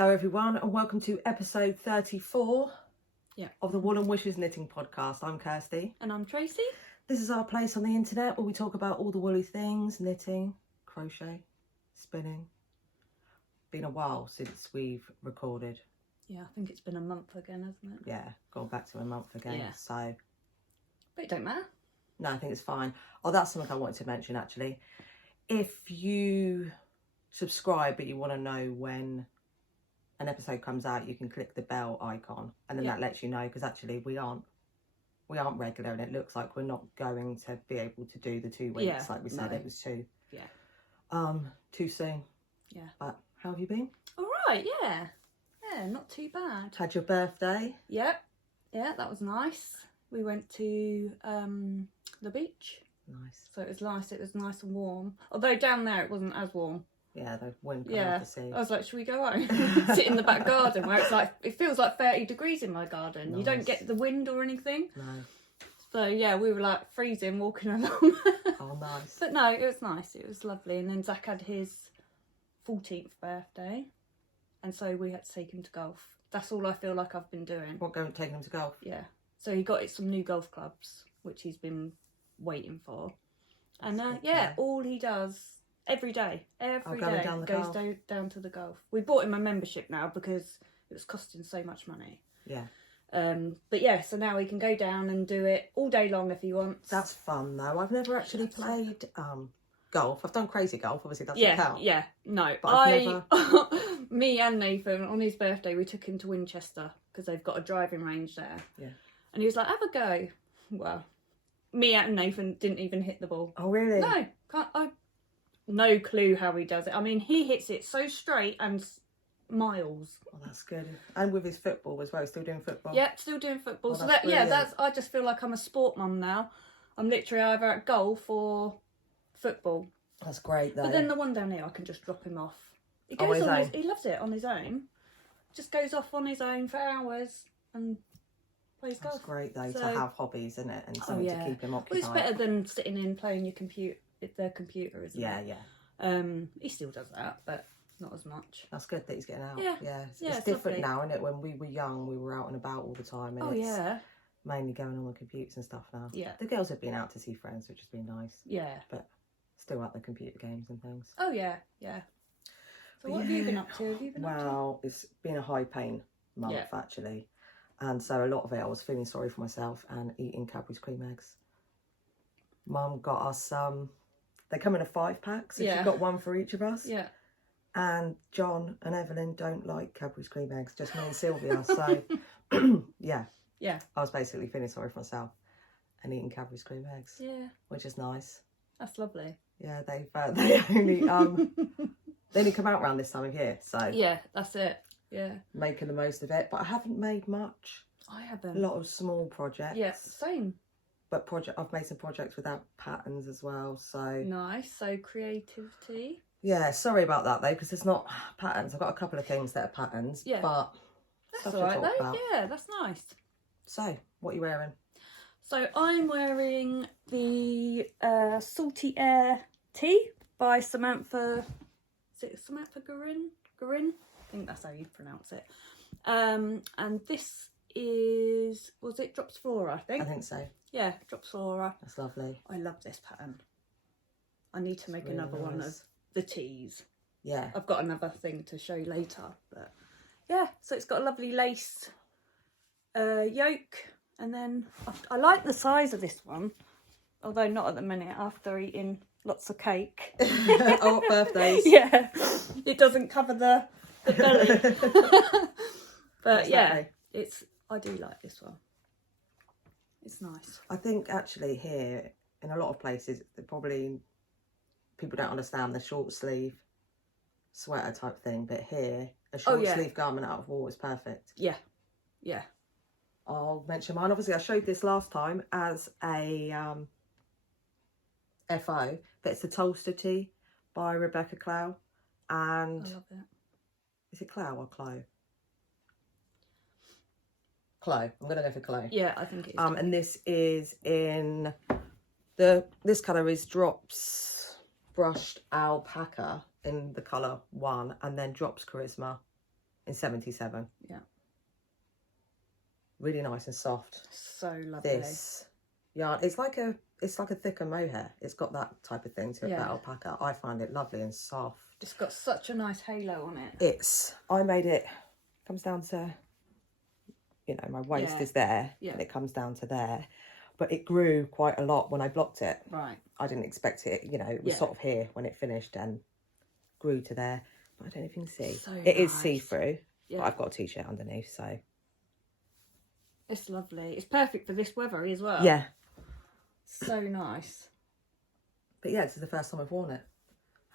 Hello everyone and welcome to episode 34 of the Wool and Wishes Knitting Podcast. I'm Kirsty. And I'm Tracy. This is our place on the internet where we talk about all the woolly things, knitting, crochet, spinning. Been a while since we've recorded. Yeah, I think it's been a month again, hasn't it? Yeah, gone back to a month again. Yeah. So, but it don't matter. No, I think it's fine. Oh, that's something I wanted to mention actually. If you subscribe but you want to know when an episode comes out, you can click the bell icon and then that lets you know, because actually we aren't regular and it looks like we're not going to be able to do the 2 weeks like we said. It was too soon. Yeah. But how have you been? All right, yeah, not too bad. Had your birthday? Yeah, that was nice. We went to the beach. Nice. So it was nice. It was nice and warm. Although down there it wasn't as warm. Yeah, the wind coming off the sea. I was like, should we go home? Sit in the back garden where it's like, it feels like 30 degrees in my garden. Nice. You don't get the wind or anything. No. So yeah, we were like freezing walking along. Oh, nice. But no, it was nice. It was lovely. And then Zach had his 14th birthday. And so we had to take him to golf. That's all I feel like I've been doing. What, taking him to golf? Yeah. So he got some new golf clubs, which he's been waiting for. And all he does every day goes down to the golf. We bought him a membership now because it was costing so much money. Yeah. But yeah, so now he can go down and do it all day long if he wants. That's fun though. I've never actually played golf. I've done crazy golf, obviously that doesn't count. Yeah, no. But I've never... Me and Nathan, on his birthday, we took him to Winchester because they've got a driving range there. Yeah. And he was like, have a go. Well, me and Nathan didn't even hit the ball. Oh, really? No, no clue how he does it. I mean, he hits it so straight and miles. Oh, that's good. And with his football as well, still doing football? Yeah, still doing football. Oh, so that's I just feel like I'm a sport mum now. I'm literally either at golf or football. That's great though. But then the one down here, I can just drop him off. He goes he loves it on his own. Just goes off on his own for hours and plays golf. That's great though, to have hobbies, isn't it? And something to keep him occupied. Well, it's better than sitting in playing their computer, isn't it? Yeah. He still does that, but not as much. That's good that he's getting out. Yeah. It's different now, isn't it? When we were young, we were out and about all the time. And it's mainly going on the computers and stuff now. Yeah. The girls have been out to see friends, which has been nice. Yeah. But still at the computer games and things. Oh, yeah. So what have you been up to? Well, it's been a high pain month actually. And so a lot of it I was feeling sorry for myself and eating Cadbury's cream eggs. Mum got us they come in a 5-pack, so she got one for each of us. Yeah. And John and Evelyn don't like Cadbury's cream eggs, just me and Sylvia. So yeah. I was basically feeling sorry for myself and eating Cadbury's cream eggs. Yeah. Which is nice. That's lovely. Yeah, they only they only come out around this time of year, so yeah, that's it. Yeah, making the most of it. But I haven't made much. I haven't. A lot of small projects. Yeah, same. But I've made some projects without patterns as well. So nice. So creativity. Yeah, sorry about that though, because there's not patterns. I've got a couple of things that are patterns. Yeah, but that's all right though. Yeah, that's nice. So, what are you wearing? So I'm wearing the Salty Air tee by Samantha. Is it Samantha Guerin? I think that's how you pronounce it. And this was it Drops Flora, I think? I think so. Yeah, Drops Flora. That's lovely. I love this pattern. I need to make another one of the tees. Yeah. I've got another thing to show you later. But yeah, so it's got a lovely lace yoke. And then I like the size of this one, although not at the minute after eating lots of cake. Oh, birthdays. Yeah, it doesn't cover the belly. But yeah, I do like this one. It's nice. I think actually here, in a lot of places, people don't understand the short sleeve sweater type thing, but here, a short sleeve garment out of wool is perfect. Yeah. I'll mention mine. Obviously, I showed this last time as a FO, but it's the Tolsta tee by Rebecca Clow. And I love it. Is it Clow or Clow? Clow. I'm going to go for Clow. Yeah, I think it is. And this is in this colour is Drops Brushed Alpaca in the colour 1, and then Drops Charisma in 77. Yeah. Really nice and soft. So lovely. This yarn, it's like a thicker mohair. It's got that type of thing to it, that alpaca. I find it lovely and soft. It's got such a nice halo on it. I made it, comes down to, you know, my waist is there and it comes down to there. But it grew quite a lot when I blocked it. Right. I didn't expect it, you know, it was sort of here when it finished and grew to there. But I don't know if you can see. It is see-through, but I've got a t-shirt underneath, so. It's lovely. It's perfect for this weather as well. Yeah. So nice. But yeah, this is the first time I've worn it,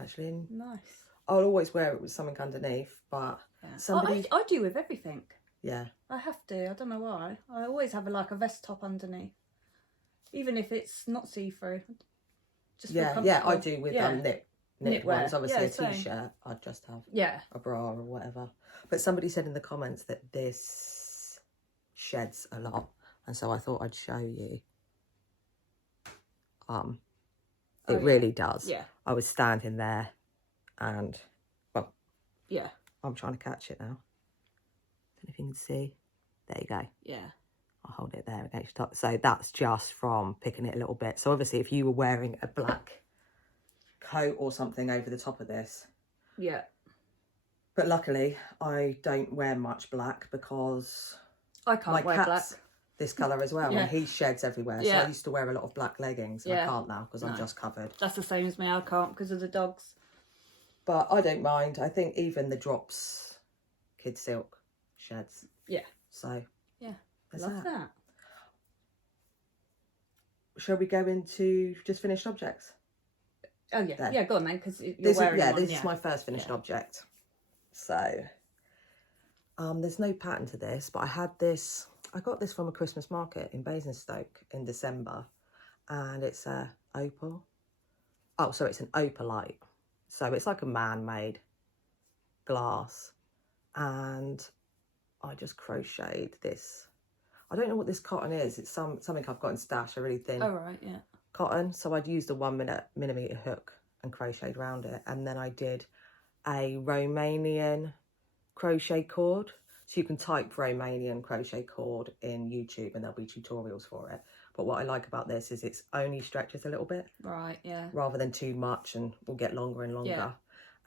actually. Nice. I'll always wear it with something underneath, but somebody... I do with everything. Yeah. I have to. I don't know why. I always have like a vest top underneath. Even if it's not see-through. Yeah, I do with knit ones. Obviously same. A t-shirt, I'd just have a bra or whatever. But somebody said in the comments that this sheds a lot, and so I thought I'd show you. It really does. Yeah. I was standing there and, well, yeah, I'm trying to catch it now. Don't know if you can see. There you go. Yeah. I'll hold it there against top. So that's just from picking it a little bit. So obviously if you were wearing a black coat or something over the top of this. Yeah. But luckily I don't wear much black because I can't wear black. This colour as well, and he sheds everywhere. So I used to wear a lot of black leggings. I can't now because I'm just covered. That's the same as me. I can't because of the dogs. But I don't mind. I think even the drops kid silk sheds. Yeah. So yeah, I love that. Shall we go into just finished objects? Oh yeah, then? Yeah. Go on then, because you're wearing one. This is my first finished object. So, there's no pattern to this, but I had this. I got this from a Christmas market in Basingstoke in December, and it's a opal. Oh, sorry, it's an opalite. So it's like a man-made glass, and I just crocheted this. I don't know what this cotton is. It's something I've got in stash, a really thin cotton. So I'd used a 1mm hook and crocheted around it, and then I did a Romanian crochet cord. So you can type Romanian crochet cord in YouTube and there'll be tutorials for it. But what I like about this is it's only stretches a little bit. Right, yeah. Rather than too much and will get longer and longer. Yeah.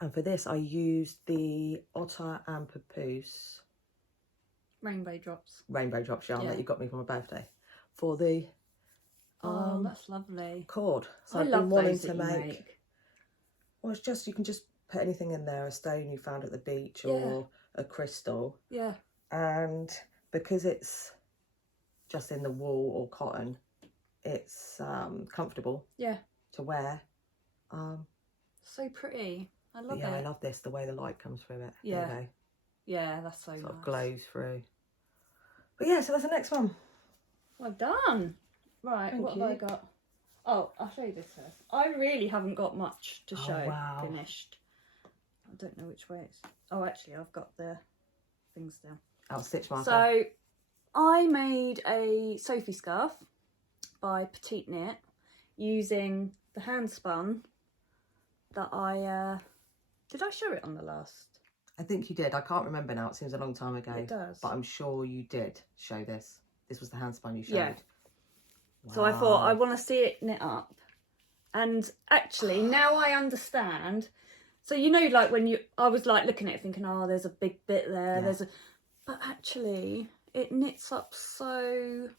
And for this I used the Otter and Papoose Rainbow drops yarn that you got me for my birthday. For the that's lovely. cord. So I've been wanting to make. Well, it's just, you can just put anything in there, a stone you found at the beach or a crystal. Yeah. And because it's just in the wool or cotton, it's comfortable to wear. So pretty. I love it. Yeah, I love this, the way the light comes through it. Yeah. There you go. Yeah, that's so nice. Sort of glows through. But yeah, so that's the next one. Well done. Right, Thank what you. have I got? Oh, I'll show you this first. I really haven't got much to show finished. I don't know which way it's... Oh, actually, I've got the things down. Oh, stitch marker. So, I made a Sophie scarf by Petite Knit using the hand spun that I... Did I show it on the last? I think you did. I can't remember now. It seems a long time ago. It does. But I'm sure you did show this. This was the hand spun you showed. Yeah. Wow. So I thought, I want to see it knit up. And actually, now I understand. So, you know, like when I was like looking at it thinking, oh, there's a big bit there. Yeah. But actually, it knits up so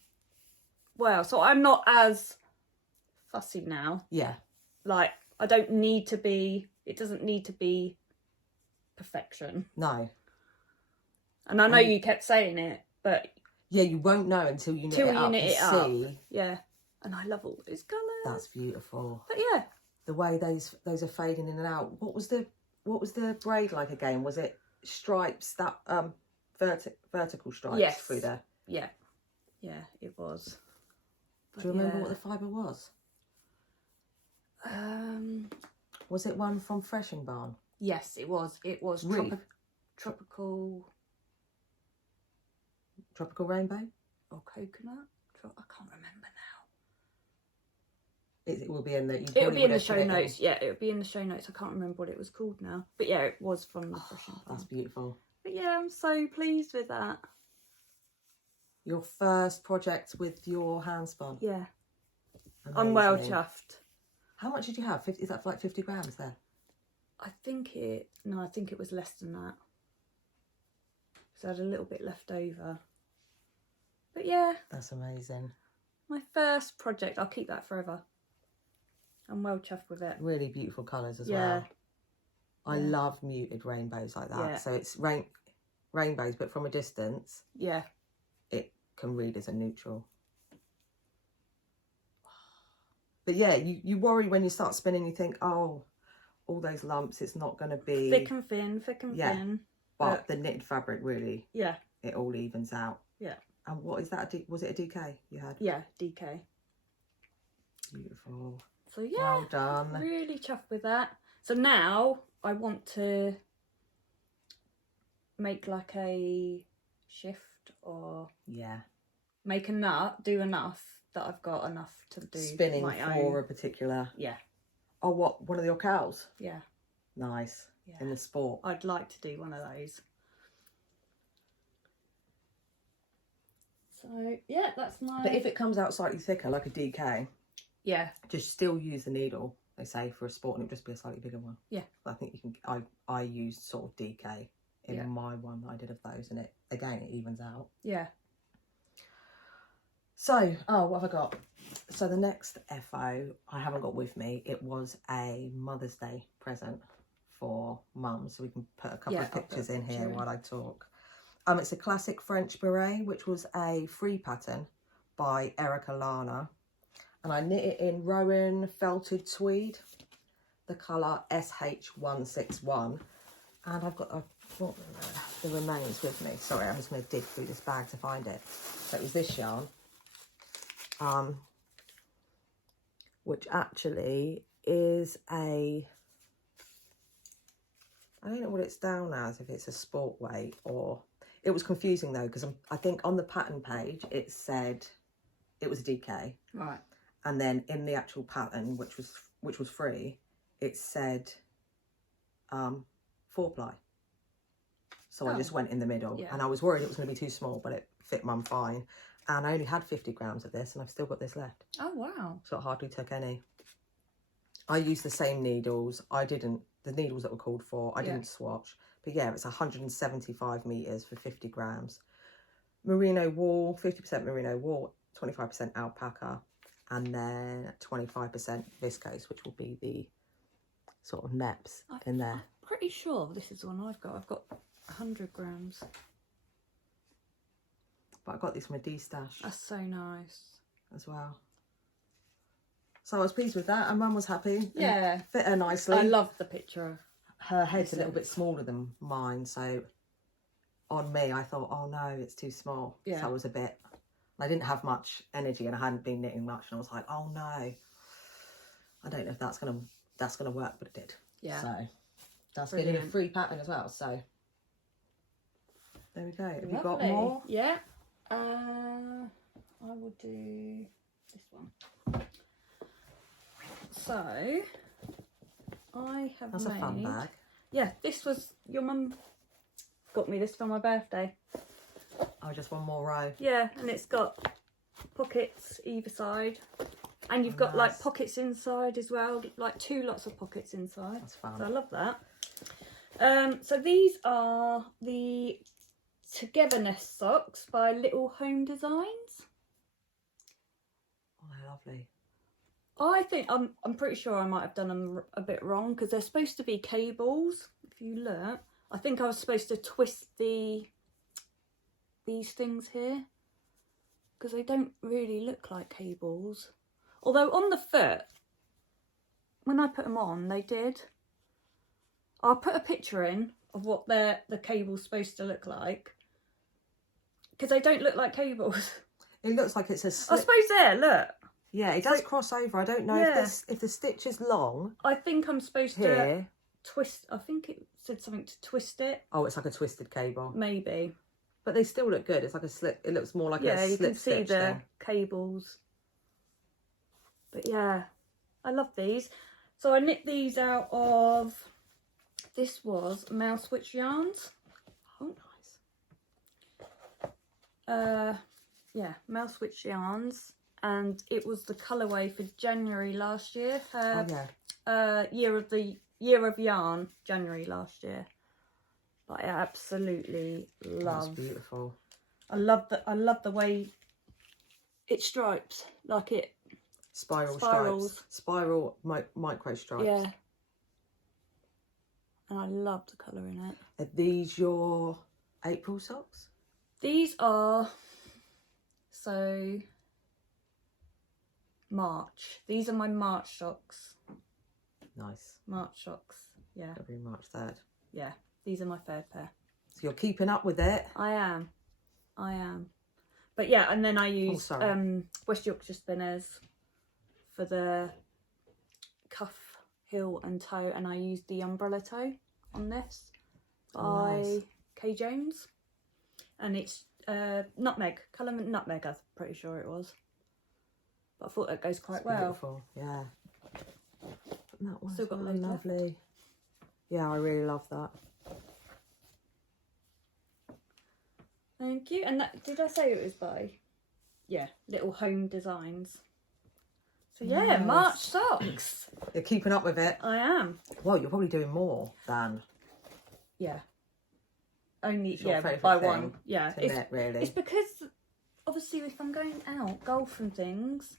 well. So I'm not as fussy now. Yeah. Like, I don't need to be, it doesn't need to be perfection. No. And I know you kept saying it, but... Yeah, you won't know until you knit it up to see. Yeah. And I love all those colours. That's beautiful. But yeah. The way those are fading in and out. What was the braid like again? Was it stripes, that vertical stripes through there? Yeah. Yeah, it was. But do you remember what the fibre was? Was it one from Fresh and Barn? Yes, it was. It was tropical rainbow or coconut. I can't remember now. It will be in the. It'll be in the show notes. Yeah, it'll be in the show notes. I can't remember what it was called now, but yeah, it was from the Fresh and Barn. That's beautiful. But yeah, I'm so pleased with that. Your first project with your handspun. Yeah. Amazing. I'm well chuffed. How much did you have? 50, is that for like 50 grams there? I think it was less than that. So I had a little bit left over. But yeah. That's amazing. My first project. I'll keep that forever. I'm well chuffed with it. Really beautiful colours as well. I Yeah. love muted rainbows like that. Yeah. So it's rainbows, but from a distance, Yeah. it can read as a neutral. But yeah, you worry when you start spinning, you think, oh, all those lumps, it's not going to be... Thick and thin. But the knitted fabric really, yeah, it all evens out. Yeah. And what is that? Was it a DK you had? Yeah, DK. Beautiful. So yeah, well done. Really chuffed with that. So now I want to make like a shift or make do enough that I've got enough to do spinning my for own. a particular. Yeah. Oh, what? One of your cows? Yeah. Nice. Yeah. In the sport. I'd like to do one of those. So yeah, that's my. But if it comes out slightly thicker, like a DK, just still use the needle. They say for a sport, and it'll just be a slightly bigger one. Yeah. But I think you can. I used sort of DK in my one that I did of those, and it evens out. Yeah. So, what have I got? So the next FO I haven't got with me. It was a Mother's Day present for Mum, so we can put a couple of pictures in here while I talk. It's a classic French beret, which was a free pattern by Erica Lana, and I knit it in Rowan felted tweed, the colour SH161, and I've got the remains with me. Sorry, I'm just going to dig through this bag to find it. So it was this yarn. Which actually is I don't know what it's down as, if it's a sport weight or... It was confusing though, because I think on the pattern page it said it was a DK. Right. And then in the actual pattern, which was free, it said 4-ply. So I just went in the middle, and I was worried it was going to be too small, but it fit Mum fine. And I only had 50 grams of this, and I've still got this left. Oh, wow. So it hardly took any. I used the same needles. The needles that were called for, I didn't swatch. But yeah, it's 175 metres for 50 grams. Merino wool, 50% merino wool, 25% alpaca, and then 25% viscose, which will be the sort of neps in there. I'm pretty sure this is the one I've got. I've got 100 grams. But I got this from a D-stash. That's so nice. As well. So I was pleased with that, and Mum was happy. Yeah. Fit her nicely. I love the picture. Her head's a little bit smaller than mine, so on me I thought, oh no, it's too small. Yeah. So I was I didn't have much energy, and I hadn't been knitting much, and I was like, oh no, I don't know if that's gonna work, but it did. Yeah. So that's getting a free pattern as well. So there we go. Have you got more? Yeah. I will do this one. So I have That's a fun bag. Yeah, this was your mum got me this for my birthday. Oh, just one more row. Yeah, and it's got pockets either side, and you've got like pockets inside as well, like 2 lots of pockets inside. That's fun. So I love that. So these are the Togetherness socks by Little Home Designs. Oh, they're lovely. I think I'm pretty sure I might have done them a bit wrong, because they're supposed to be cables. If you look, I think I was supposed to twist these things here, because they don't really look like cables. Although on the foot, when I put them on, they did. I'll put a picture in of what the cable's supposed to look like, because they don't look like cables. It looks like it's a slip. I suppose there, look. Yeah, it does cross over. I don't know if the stitch is long. I think I'm supposed to twist. I think it said something to twist it. Oh, it's like a twisted cable. Maybe. But they still look good. It's like a slip. It looks more like a slip stitch. Yeah, you can see the cables. But yeah, I love these. So I knit these out of, this was Mouse Witch yarns. Oh, yeah, Mel Switch yarns, and it was the colourway for January last year. Oh yeah. Year of yarn, January last year. But I absolutely That's love. beautiful. I love the way it stripes, like it Spirals. Spiral micro stripes. Yeah. And I love the colour in it. Are these your April socks? These are March. These are my March socks. Nice. March socks. Yeah. February, March 3rd. Yeah. These are my third pair. So you're keeping up with it. I am. But yeah, and then I use West Yorkshire spinners for the cuff, heel and toe, and I used the umbrella toe on this by Kay Jones, and it's nutmeg, colour nutmeg, I'm pretty sure it was, but I thought that goes quite well. Beautiful, yeah. That one's still got really loads lovely. left. Yeah, I really love that. Thank you. And that, did I say it was by? Yeah, Little Home Designs. So yeah, Nice. March socks. You're keeping up with it. I am. Well, you're probably doing more than. Yeah. Only It's your favourite by thing one. Yeah. to knit, really. It's because obviously if I'm going out, golf and things.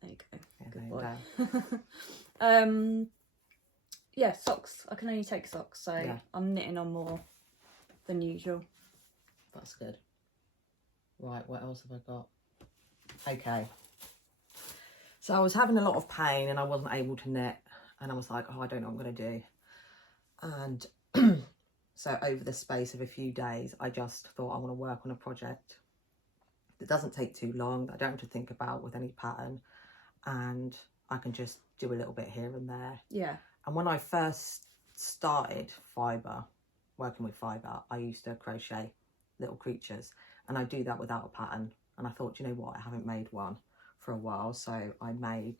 There you go. Yeah, Good there boy. you go. Yeah, socks. I can only take socks, so Yeah. I'm knitting on more than usual. That's good. Right, what else have I got? Okay. So I was having a lot of pain and I wasn't able to knit, and I was like, oh, I don't know what I'm going to do. And so over the space of a few days, I just thought I want to work on a project that doesn't take too long, that I don't have to think about with any pattern, and I can just do a little bit here and there. Yeah. And when I first started working with fibre, I used to crochet little creatures, and I do that without a pattern. And I thought, you know what, I haven't made one for a while, so I made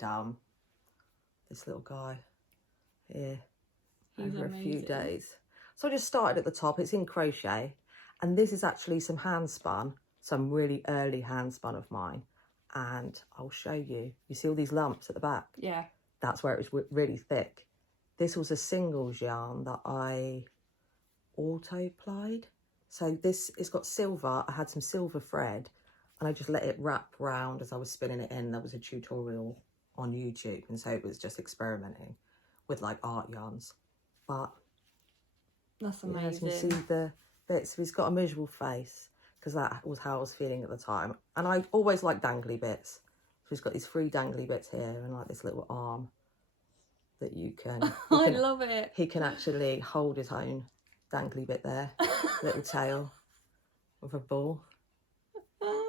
this little guy here. He's over amazing. a few days. So I just started at the top. It's in crochet, and this is actually some hand spun, some really early hand spun of mine, and I'll show you. You see all these lumps at the back? Yeah. That's where it was really thick. This was a singles yarn that I auto plied. So this, it's got silver. I had some silver thread and I just let it wrap round as I was spinning it in. There was a tutorial on YouTube, and so it was just experimenting with like art yarns. But That's yeah, amazing. as you can see the bits, he's got a miserable face because that was how I was feeling at the time. And I always like dangly bits. So he's got these 3 dangly bits here and like this little arm that you can... I love it. He can actually hold his own dangly bit there. Little tail with a ball.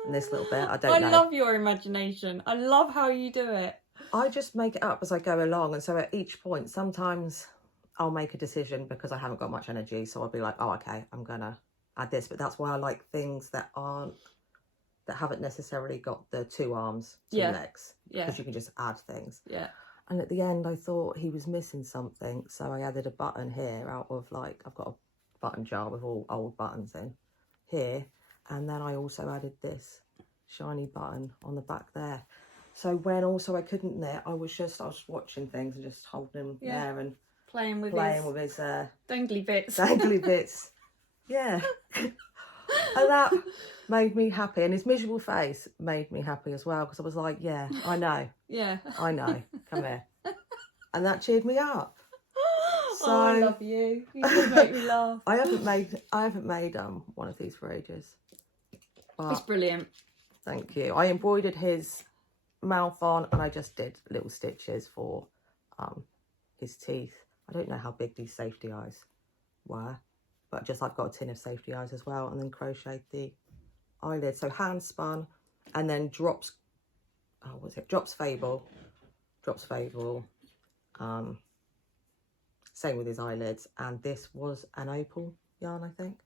And this little bit, I don't know. I love your imagination. I love how you do it. I just make it up as I go along. And so at each point, sometimes I'll make a decision because I haven't got much energy. So I'll be like, oh, okay, I'm going to add this. But that's why I like things that haven't necessarily got the 2 arms, 2 legs. Yeah. Because you can just add things. Yeah. And at the end, I thought he was missing something. So I added a button here out of like, I've got a button jar with all old buttons in here. And then I also added this shiny button on the back there. So when also I couldn't knit, I was watching things and just holding him there and playing with his dangly bits. Dangly bits. Yeah. And that made me happy. And his miserable face made me happy as well, because I was like, yeah, I know. Yeah. I know. Come here. And that cheered me up. So oh, I love you. You just make me laugh. I haven't made one of these for ages. But it's brilliant. Thank you. I embroidered his mouth on, and I just did little stitches for his teeth. I don't know how big these safety eyes were, but just I've got a tin of safety eyes as well, and then crocheted the eyelids. So hand spun, and then drops Fable. Same with his eyelids, and this was an opal yarn, I think.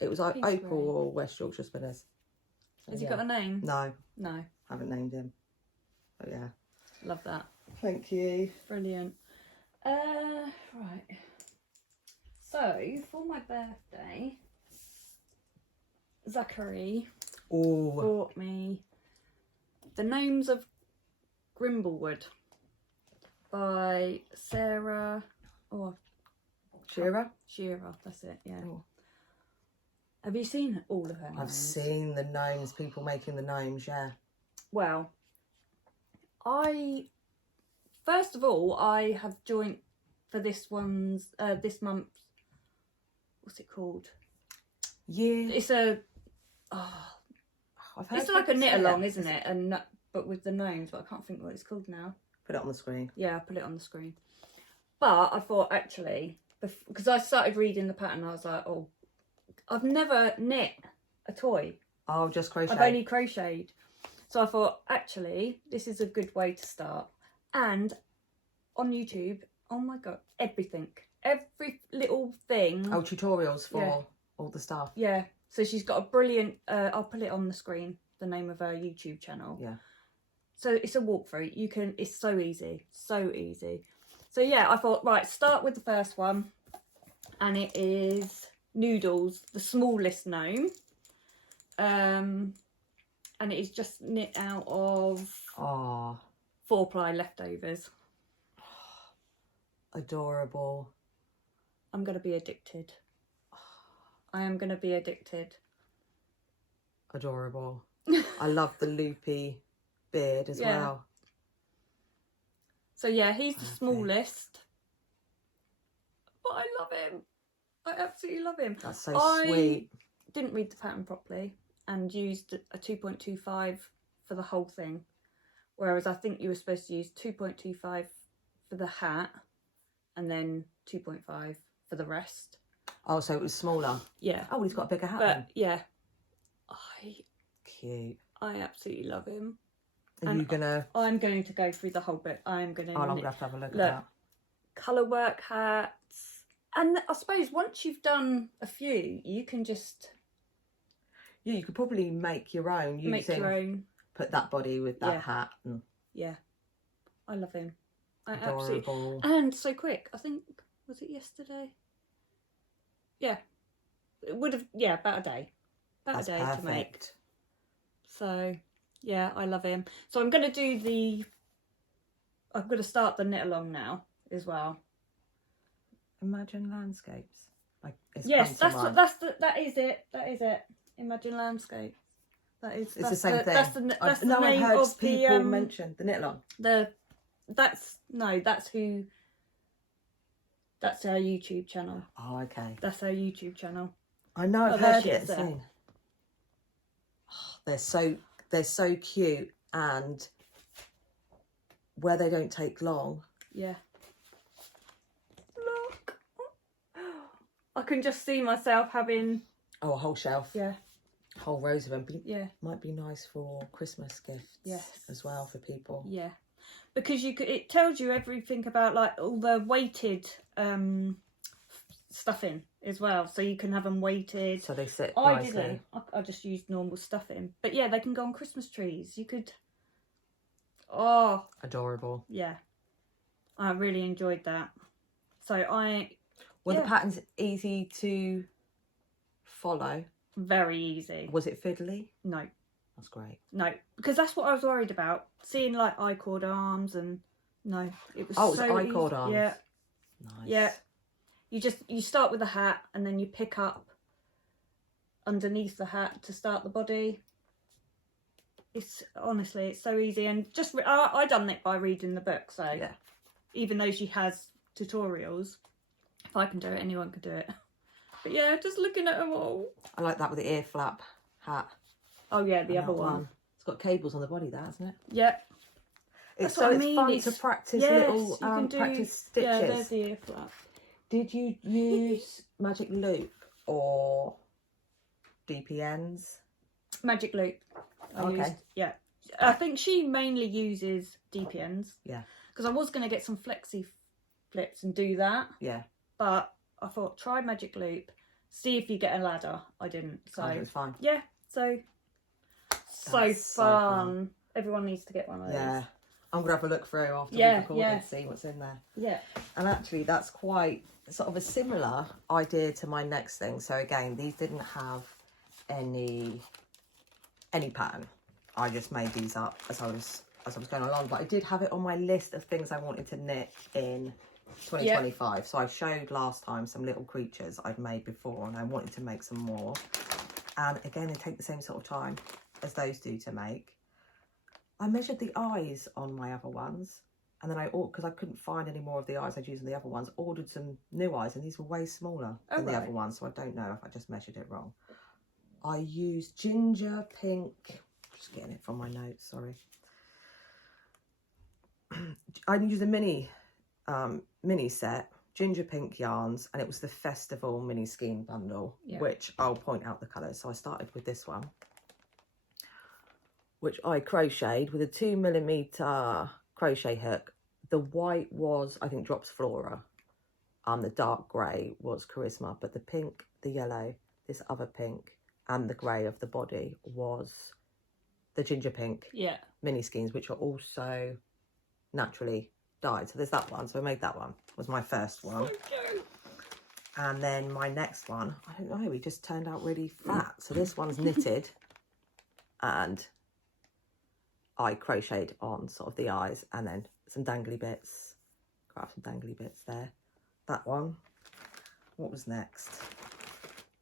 It was like opal or West Yorkshire spinners. So, Has he got a name? No. No. Haven't named him. But yeah. Love that. Thank you. Brilliant. Right. So, for my birthday, Zachary Oh, bought me The Gnomes of Grimblewood by Sarah. Oh, Shearer. Shearer, that's it, yeah. Oh. Have you seen all of her I've gnomes? seen the gnomes, people making the gnomes, yeah. Well, first of all, I have joined for this month, what's it called? Yeah. It's a, I've heard it's like a people knit say along, isn't it? And but with the gnomes, but I can't think what it's called now. Put it on the screen. Yeah, I'll put it on the screen. But I thought actually, because I started reading the pattern, I was like, oh, I've never knit a toy. Oh, just crochet. I've only crocheted. So I thought, actually, this is a good way to start. And on YouTube, oh my God, everything. Every little thing. Oh, tutorials for Yeah. all the stuff. Yeah. So she's got a brilliant, I'll put it on the screen, the name of her YouTube channel. Yeah. So it's a walkthrough. It's so easy. So easy. So yeah, I thought, right, start with the first one. And it is Noodles, the smallest gnome. And it is just knit out of 4-ply leftovers. Adorable. I'm going to be addicted. I am going to be addicted. Adorable. I love the loopy beard as well. So yeah, he's the Perfect. smallest. But I love him. I absolutely love him. That's so sweet. Didn't read the pattern properly and used a 2.25 for the whole thing. Whereas I think you were supposed to use 2.25 for the hat and then 2.5 for the rest. Oh, so it was smaller. Yeah. Oh, well, he's got a bigger hat But then. yeah, Cute. I absolutely love him. Are you gonna? I'm going to go through the whole bit. I'm going to. Oh, I'm gonna have to have a look at Look, that. colour work hats, and I suppose once you've done a few, you can just Yeah, you could probably make your own using. make your own. Put that body with that Yeah. hat. And Yeah, I love him. I absolutely. adorable. And so quick. I think was it yesterday? Yeah, it would have. Yeah, about a day. About That's a day perfect. to make. So yeah, I love him. So I'm going to do I'm going to start the knit along now as well. Imagine landscapes. Like it's Yes, that is it. That is it. Imagine landscape. It's the same thing. That's the I've name heard of people the mention the knit along. That's our YouTube channel. Oh, okay. That's our YouTube channel. I know. I've there heard she it. is there. Seen. Oh, they're so cute, and where they don't take long. Yeah. Look. I can just see myself having. Oh, a whole shelf. Yeah. Whole rows of them. Yeah. Might be nice for Christmas gifts. Yes. As well for people. Yeah. Because it tells you everything about like all the weighted stuffing as well, so you can have them weighted. So they sit I nicely. didn't. I just used normal stuffing, but yeah, they can go on Christmas trees. You could. Oh, Adorable. yeah, I really enjoyed that. So Were the patterns easy to follow? Very easy. Was it fiddly? No, That's great. no, because that's what I was worried about. Seeing like I-cord arms and no, it was. Oh, so it was I-cord arms. Yeah, Nice. yeah. You start with the hat and then you pick up underneath the hat to start the body. It's honestly, it's so easy, and just I done it by reading the book. So Yeah. even though she has tutorials, if I can do it, anyone can do it. But yeah, just looking at them all. I like that with the ear flap hat. Oh yeah, the And other that one. It's got cables on the body, that hasn't it? Yeah. It's That's what I it's mean, fun it's- to practice Yes, little you can do. practice stitches. Yeah, there's the ear flap. Did you use magic loop or DPNs? Magic loop. Okay. Yeah. I think she mainly uses DPNs. Yeah. Because I was going to get some flexi flips and do that. Yeah. But I thought, try magic loop, see if you get a ladder. I didn't. So, It's fine. yeah. So That's so fun. Everyone needs to get one of those. Yeah. I'm going to have a look through after we Yeah, record yeah. and see what's in there. Yeah. And actually, that's quite sort of a similar idea to my next thing. So again, these didn't have any pattern. I just made these up as I was going along, but I did have it on my list of things I wanted to knit in 2025. Yep. So I showed last time some little creatures I'd made before, and I wanted to make some more. And again, they take the same sort of time as those do to make. I measured the eyes on my other ones, and then because I couldn't find any more of the eyes I'd used on the other ones, ordered some new eyes, and these were way smaller than the other ones, so I don't know if I just measured it wrong. I used ginger pink, just getting it from my notes, sorry. I used a mini set, ginger pink yarns, and it was the Festival mini skein bundle, which I'll point out the colours. So I started with this one, which I crocheted with a 2mm crochet hook. The white was, I think, Drops Flora. The dark grey was Charisma, but the pink, the yellow, this other pink, and the grey of the body was the ginger pink mini skeins, which are also naturally dyed. So there's that one. So I made that one. Was my first one. So and then my next one, I don't know, he just turned out really fat. So this one's knitted, and I crocheted on sort of the eyes, and then some dangly bits. Got some dangly bits there. That one. What was next?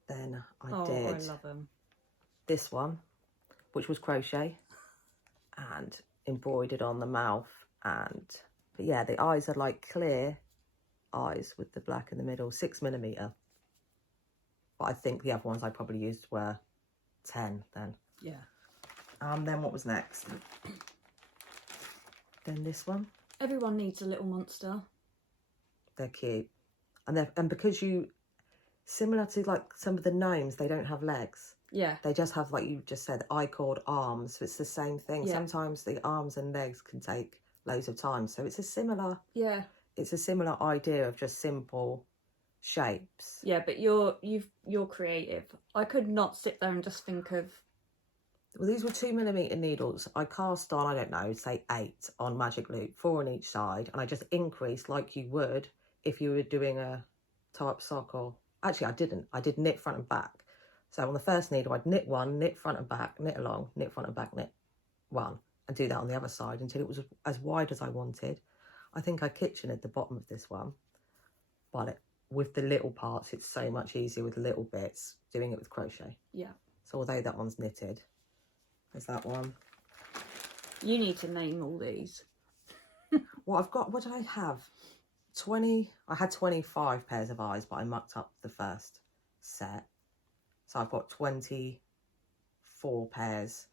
Then I did I love them. This one, which was crochet and embroidered on the mouth. But yeah, the eyes are like clear eyes with the black in the middle, 6mm. But I think the other ones I probably used were 10 then. Yeah. Then what was next? Then this one. Everyone needs a little monster. They're cute. And because similar to like some of the gnomes, they don't have legs. Yeah. They just have, like you just said, I-cord arms. So it's the same thing. Yeah. Sometimes the arms and legs can take loads of time. So it's a similar idea of just simple shapes. Yeah, but you're creative. I could not sit there and just think of. Well, these were 2mm needles. I cast on, I don't know, say 8 on magic loop, 4 on each side, and I just increased like you would if you were doing a type sock. Or actually, I didn't. I did knit front and back. So on the first needle, I'd knit one, knit front and back, knit along, knit front and back, knit one, and do that on the other side until it was as wide as I wanted. I think I kitchened at the bottom of this one, but with the little parts, it's so much easier with little bits doing it with crochet. Yeah. So although that one's knitted, there's that one. You need to name all these. Well, I've got, what did I have? I had 25 pairs of eyes, but I mucked up the first set. So I've got 24 pairs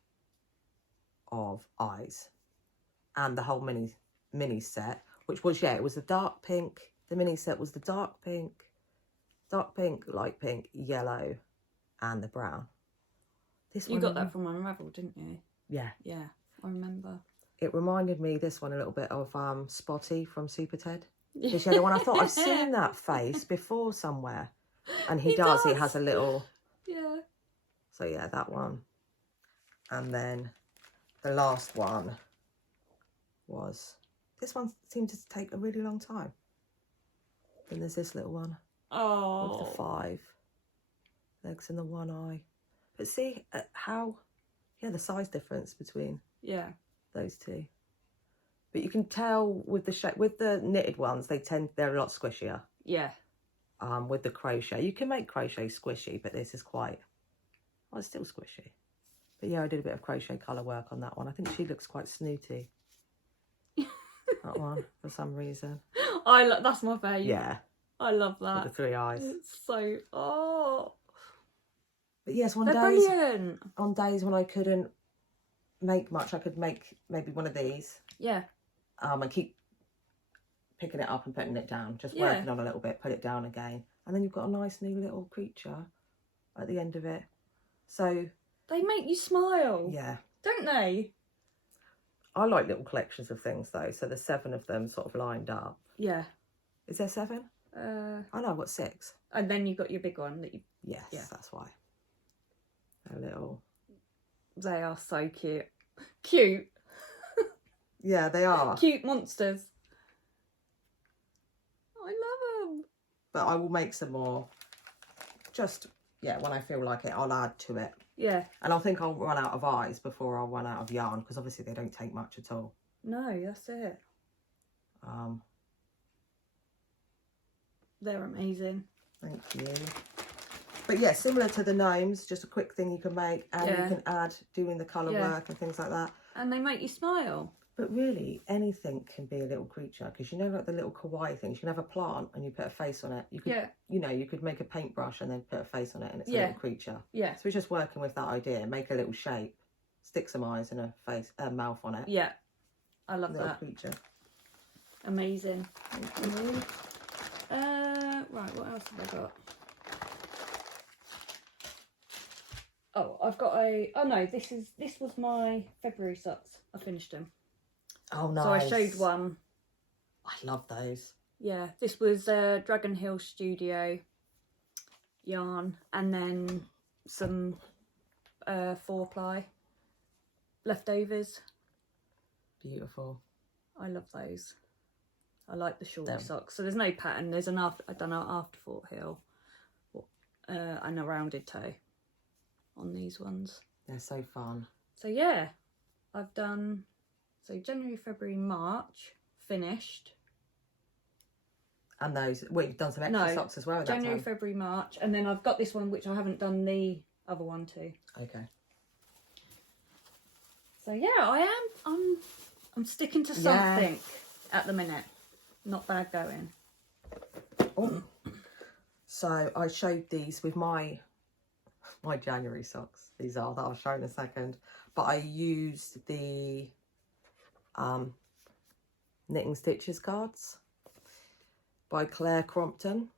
of eyes, and the whole mini set, which was, it was the dark pink. The mini set was the dark pink, light pink, yellow, and the brown. You got that from Unravel, didn't you? Yeah. Yeah, I remember. It reminded me, this one, a little bit of Spotty from Super Ted. This yellow one, I thought I've seen that face before somewhere. And he does. He has a little... Yeah. So yeah, that one. And then the last one was... This one seemed to take a really long time. Then there's this little one. Oh. With the 5 legs and the 1 eye. But see how... Yeah, the size difference between those two. But you can tell with the shape, with the knitted ones, they're a lot squishier. Yeah. With the crochet, you can make crochet squishy, but this is quite, well, it's still squishy. But yeah, I did a bit of crochet colour work on that one. I think she looks quite snooty. That one, for some reason. That's my favourite. Yeah. I love that. With the 3 eyes. It's so, But yes, they're brilliant. On days when I couldn't make much, I could make maybe one of these. Yeah. And keep picking it up and putting it down. Just working on a little bit, put it down again. And then you've got a nice new little creature at the end of it. So... They make you smile. Yeah. Don't they? I like little collections of things though. So there's 7 of them sort of lined up. Yeah. Is there 7? I know, I've got 6. And then you've got your big one that you... Yes, that's why. A little... They are so cute. Cute. Yeah, they are. Cute monsters. I love them. But I will make some more. Just, yeah, when I feel like it, I'll add to it. Yeah. And I think I'll run out of eyes before I'll run out of yarn, because obviously they don't take much at all. No, that's it. They're amazing. Thank you. But yeah, similar to the gnomes, just a quick thing you can make, and you can add doing the colour work and things like that. And they make you smile. But really, anything can be a little creature, because you know, like the little kawaii things, you can have a plant and you put a face on it. You could, you know, you could make a paintbrush and then put a face on it, and it's a little creature. Yeah. So we're just working with that idea. Make a little shape, stick some eyes and a face, a mouth on it. Yeah, I love little that. Creature. Amazing. Thank you. Right, what else have I got? Oh, I've got a. Oh no, this was my February socks. I finished them. Oh, nice. So I showed one. I love those. Yeah, this was Dragon Hill Studio yarn, and then some 4-ply leftovers. Beautiful. I love those. I like the short socks. So there's no pattern. There's an I've done an after Fort Hill and a rounded toe on these ones. They're so fun. So yeah, I've done January, February, March finished. And those, well, you've done some extra socks as well at January, that time. February, March, and then I've got this one which I haven't done the other one to. Okay. So yeah, I'm sticking to something at the minute. Not bad going. Oh. So I showed these with my January socks. These are that I'll show in a second. But I used the Knitting Stitches cards by Claire Crompton,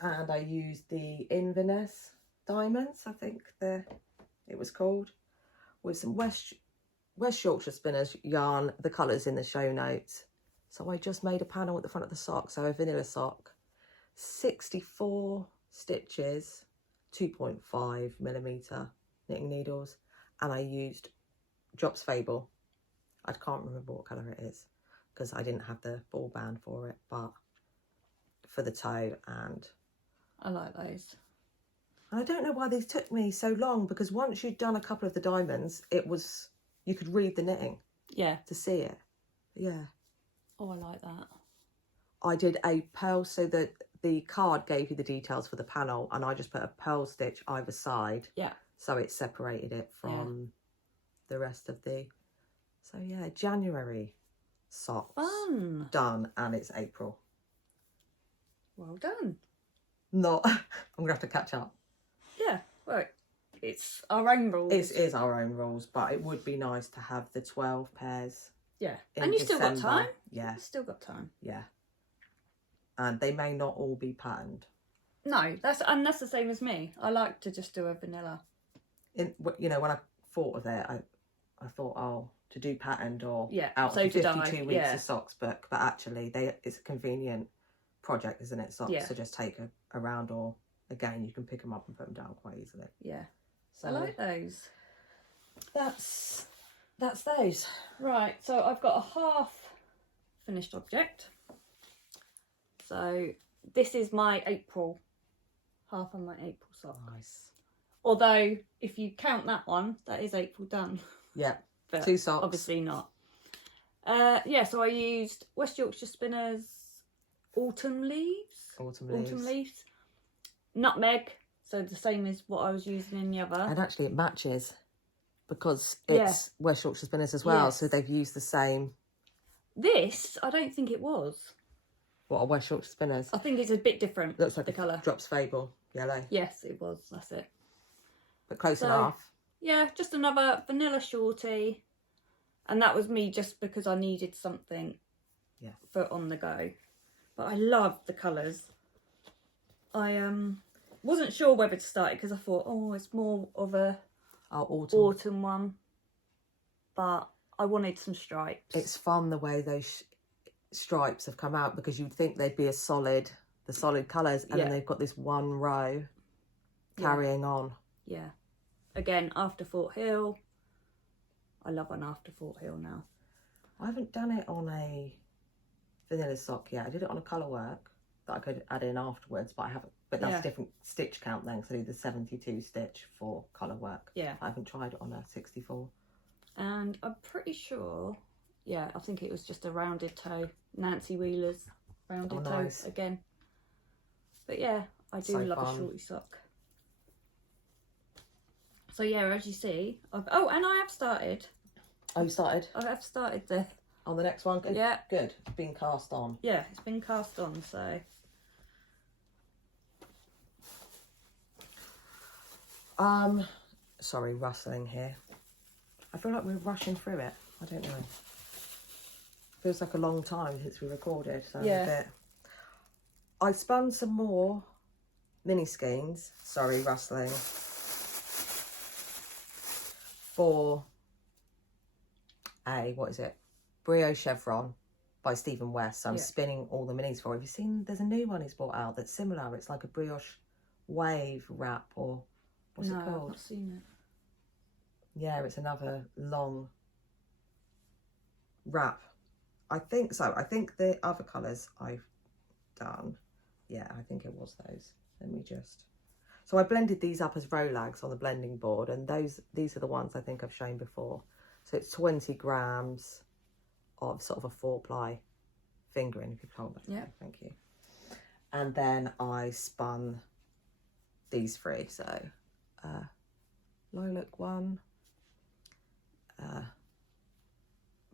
and I used the Inverness diamonds, I think it was called, with some West Yorkshire Spinners yarn. The colours in the show notes. So I just made a panel at the front of the sock, so a vanilla sock, 64 stitches, 2.5mm knitting needles, and I used Drops Fable. I can't remember what colour it is because I didn't have the ball band for it, but for the toe. And I like those. And I don't know why these took me so long, because once you'd done a couple of the diamonds, you could read the knitting to see it. Yeah. Oh, I like that. I did a pearl, so that the card gave you the details for the panel, and I just put a pearl stitch either side. Yeah. So it separated it from the rest of the. So yeah, January socks. Fun. Done, and it's April. Well done. Not. I'm gonna have to catch up. Yeah. Well, it's our own rules. It is our own rules, but it would be nice to have the 12 pairs. Yeah, and you still got time. Yeah, you still got time. Yeah, and they may not all be patterned. No, that's the same as me. I like to just do a vanilla. When I thought of it, I thought, to do patterned or out so of 52 weeks of socks book, but actually it's a convenient project, isn't it? Socks, so just take a round, or again you can pick them up and put them down quite easily. Yeah, so I like those. That's those. Right, so I've got a half finished object. So this is my April, half of my April sock. Nice. Although, if you count that one, that is April done. Yeah, but 2 socks. Obviously not. So I used West Yorkshire Spinners Autumn Leaves. Nutmeg, so the same as what I was using in the other. And actually it matches, because it's West Yorkshire Spinners as well, so they've used the same. This, I don't think it was. What, a West Yorkshire Spinners? I think it's a bit different. Looks like the colour. Drops Fable, yellow. Yes, it was, that's it. But close enough. Yeah, just another vanilla shorty. And that was me just because I needed something for on the go. But I love the colours. I wasn't sure whether to start it because I thought, it's more of a autumn one. But I wanted some stripes. It's fun the way those stripes have come out, because you'd think they'd be the solid colours, and then they've got this one row carrying on. Yeah. Again, after Fort Hill. I love an after Fort Hill now. I haven't done it on a vanilla sock yet. I did it on a colour work, that I could add in afterwards, but I haven't. But that's different stitch count then, because I do the 72 stitch for colour work. Yeah. I haven't tried it on a 64. And I'm pretty sure, yeah, I think it was just a rounded toe. Nancy Wheeler's rounded toe again. But yeah, I do love a shorty sock. So yeah, as you see, and I have started. Oh, you started? I have started the... On the next one? Good. Yeah. Good. It's been cast on. Yeah, it's been cast on, so... Sorry, rustling here. I feel like we're rushing through it. I don't know. Feels like a long time since we recorded, so yeah. I'm a bit... I spun some more mini skeins. Sorry, rustling. For what is it? Brio Chevron by Stephen West. So I'm spinning all the minis for. Have you seen? There's a new one he's brought out that's similar. It's like a brioche wave wrap, or what's it called? I've not seen it. Yeah, it's another long wrap. I think so. I think the other colours I've done. Yeah, I think it was those. Let me just... So I blended these up as Rolags on the blending board, and these are the ones I think I've shown before. So it's 20 grams of sort of a 4-ply fingering, if you hold that. Yeah. Thank you. And then I spun these three. So lilac one,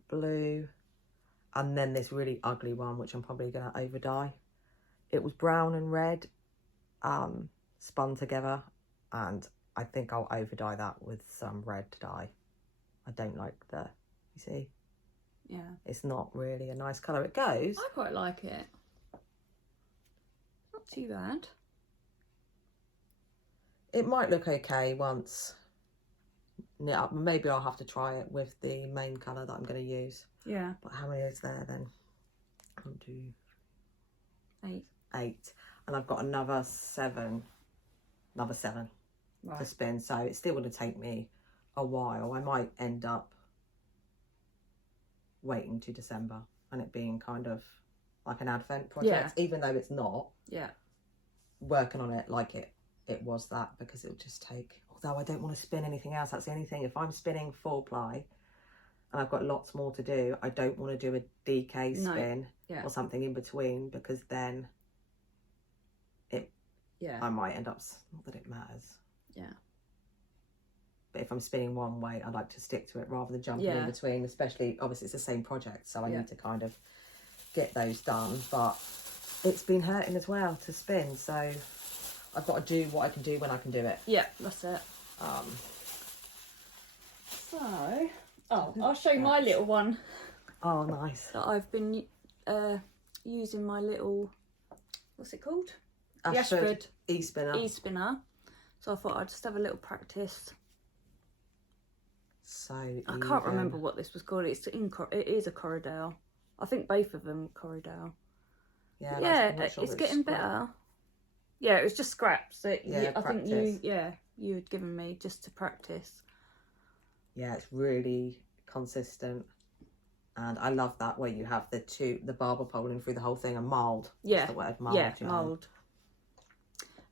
blue, and then this really ugly one, which I'm probably going to over dye. It was brown and red spun together, and I think I'll over dye that with some red dye. I don't like you see? Yeah. It's not really a nice colour. It goes. I quite like it. Not too bad. It might look okay once knit up. Maybe I'll have to try it with the main colour that I'm going to use. Yeah. But how many is there then? 1, 2, 8. 8. And I've got another 7 right. to spin. So it's still going to take me a while. I might end up waiting to December and it being kind of like an advent project, even though it's not. Yeah. Working on it like it was that, because it'll just take... Although I don't want to spin anything else. That's the only thing. If I'm spinning 4-ply and I've got lots more to do, I don't want to do a DK spin or something in between, because then I might end up... Not that it matters. Yeah. But if I'm spinning one way, I like to stick to it rather than jumping in between, especially, obviously it's the same project, so I need to kind of get those done. But it's been hurting as well to spin, so I've got to do what I can do when I can do it. Yeah, that's it. I'll show you my little one. Oh, nice. That I've been using my little, what's it called? Ashford E-spinner. E-spinner. So I thought I'd just have a little practice. So I can't remember what this was called. It is a Corridale. I think both of them Corridale. Yeah, yeah, it's getting better. Yeah, it was just scraps that I think you had given me just to practice. Yeah, it's really consistent, and I love that where you have the barber pulling through the whole thing, and mild. Yeah, that's the word, mild. Yeah, mild.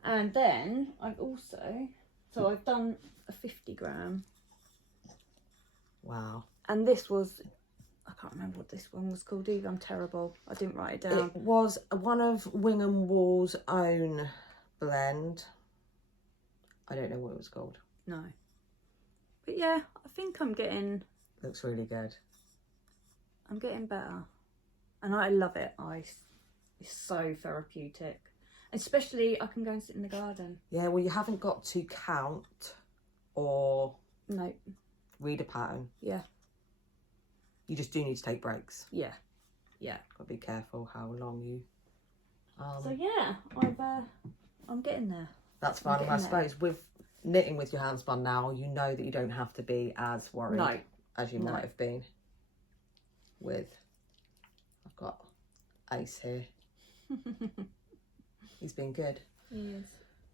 And then I've I've done a 50 gram. Wow. And this was, I can't remember what this one was called either. I'm terrible. I didn't write it down. It was one of Wingham Wall's own blend. I don't know what it was called. No. But yeah, I think I'm getting... Looks really good. I'm getting better. And I love it. It's so therapeutic. Especially, I can go and sit in the garden. Yeah, well, you haven't got to count or read a pattern. Yeah. You just do need to take breaks. Yeah. Yeah. Got to be careful how long you... So yeah, I'm getting there. That's fine. I suppose with knitting with your hand spun now, you know that you don't have to be as worried as you might have been with... I've got Ace here. He's been good. He is.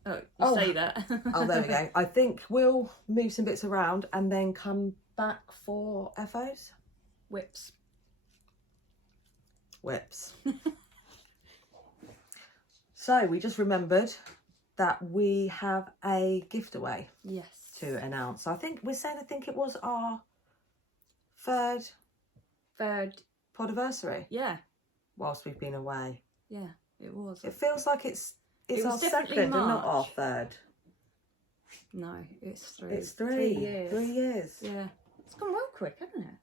Oh, you say that. Oh, there we go. I think we'll move some bits around and then come back for FOs. Whips. So we just remembered that we have a giveaway Yes. to announce. I think it was our third podiversary. Yeah. Whilst we've been away. Yeah, it was. It feels like it's It our was second definitely and not our March. third. No, it's 3. It's 3. 3 years. 3 years. Yeah. It's gone well quick, hasn't it?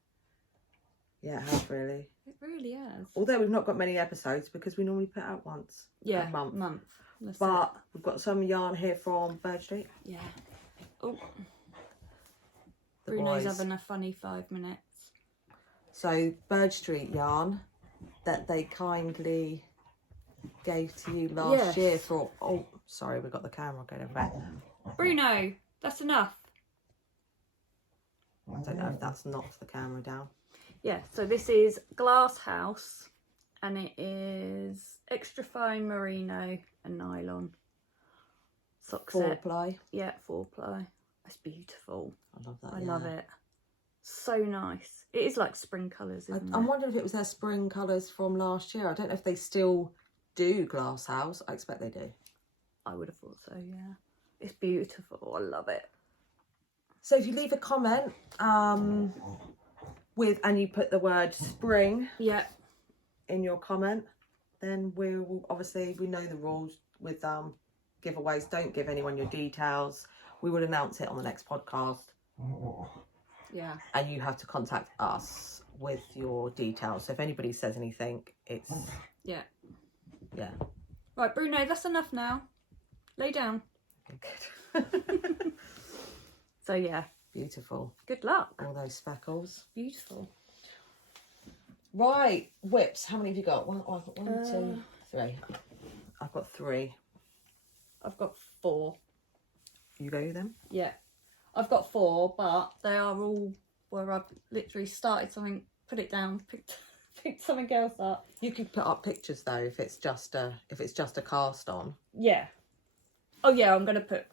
Yeah, it has really. It really has. Although we've not got many episodes because we normally put out once a month. That's But we've got some yarn here from Bird Street. Yeah. Oh. The Bruno's boys. having a funny 5 minutes. So Bird Street yarn that they kindly gave to you last year for... Oh, sorry, we got the camera going over there. Bruno, that's enough. I don't know if that's knocked the camera down. Yeah, so this is Glass House, and it is extra fine merino and nylon. Sock set. 4-ply. Yeah, 4-ply. It's beautiful. I love that. I love it. So nice. It is like spring colours, isn't I'm it? wondering if it was their spring colours from last year. I don't know if they still do Glass House. I expect they do. I would have thought so, yeah. It's beautiful. I love it. So if you leave a comment and you put the word spring in your comment, then we'll obviously, we know the rules with giveaways. Don't give anyone your details. We will announce it on the next podcast. Yeah. And you have to contact us with your details. So if anybody says anything, it's... Yeah. Yeah. Right, Bruno, that's enough now. Lay down. Okay, good. So, yeah. Beautiful. Good luck. All those speckles. Beautiful. Right, whips. How many have you got? One, 2, 3. I've got 3. I've got 4. You go then? Yeah. I've got 4, but they are all where I've literally started something, put it down, picked something else up. You could put up pictures though if it's just a cast on. Yeah. Oh yeah, I'm gonna put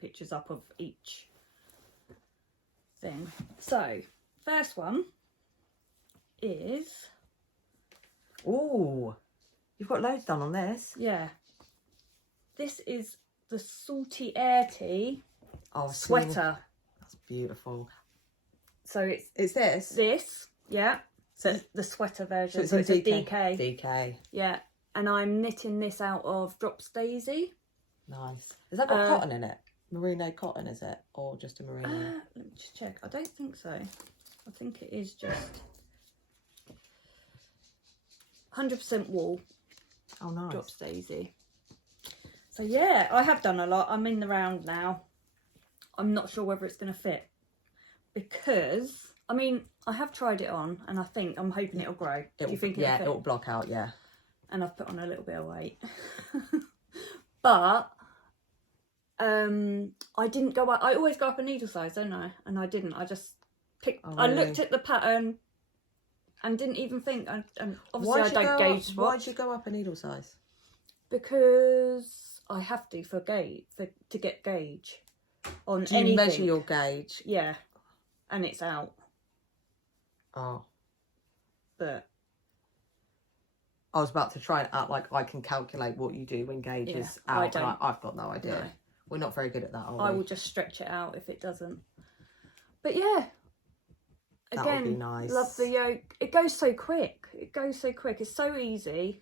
pictures up of each thing. So first one is Ooh, you've got loads done on this. Yeah. This is the Salty Air Tee sweater. That's beautiful. So it's this, yeah. So the sweater version. so it's a DK. DK. Yeah. And I'm knitting this out of Drops Daisy. Nice. Has that got cotton in it? Merino cotton, is it? Or just a merino? Let me just check. I don't think so. I think it is just 100% wool. Oh, nice. Drops Daisy. So yeah, I have done a lot. I'm in the round now. I'm not sure whether it's going to fit because, I mean, I have tried it on and I'm hoping it'll grow. Do you think it'll fit? Yeah, it'll block out, yeah. And I've put on a little bit of weight. But I didn't go up. I always go up a needle size, don't I? And I didn't. I just picked. Oh, I really? looked at the pattern and didn't even think. And obviously, I don't gauge swatch. Why'd you go up a needle size? Because I have to to get gauge on Do you anything. measure your gauge? Yeah, and it's out. Oh. But I was about to try and act like I can calculate what you do when gauge is out. I don't. I've got no idea. No. We're not very good at that, are we? I will just stretch it out if it doesn't. But yeah. That Again, would be nice. Love the yoke. It goes so quick. It's so easy.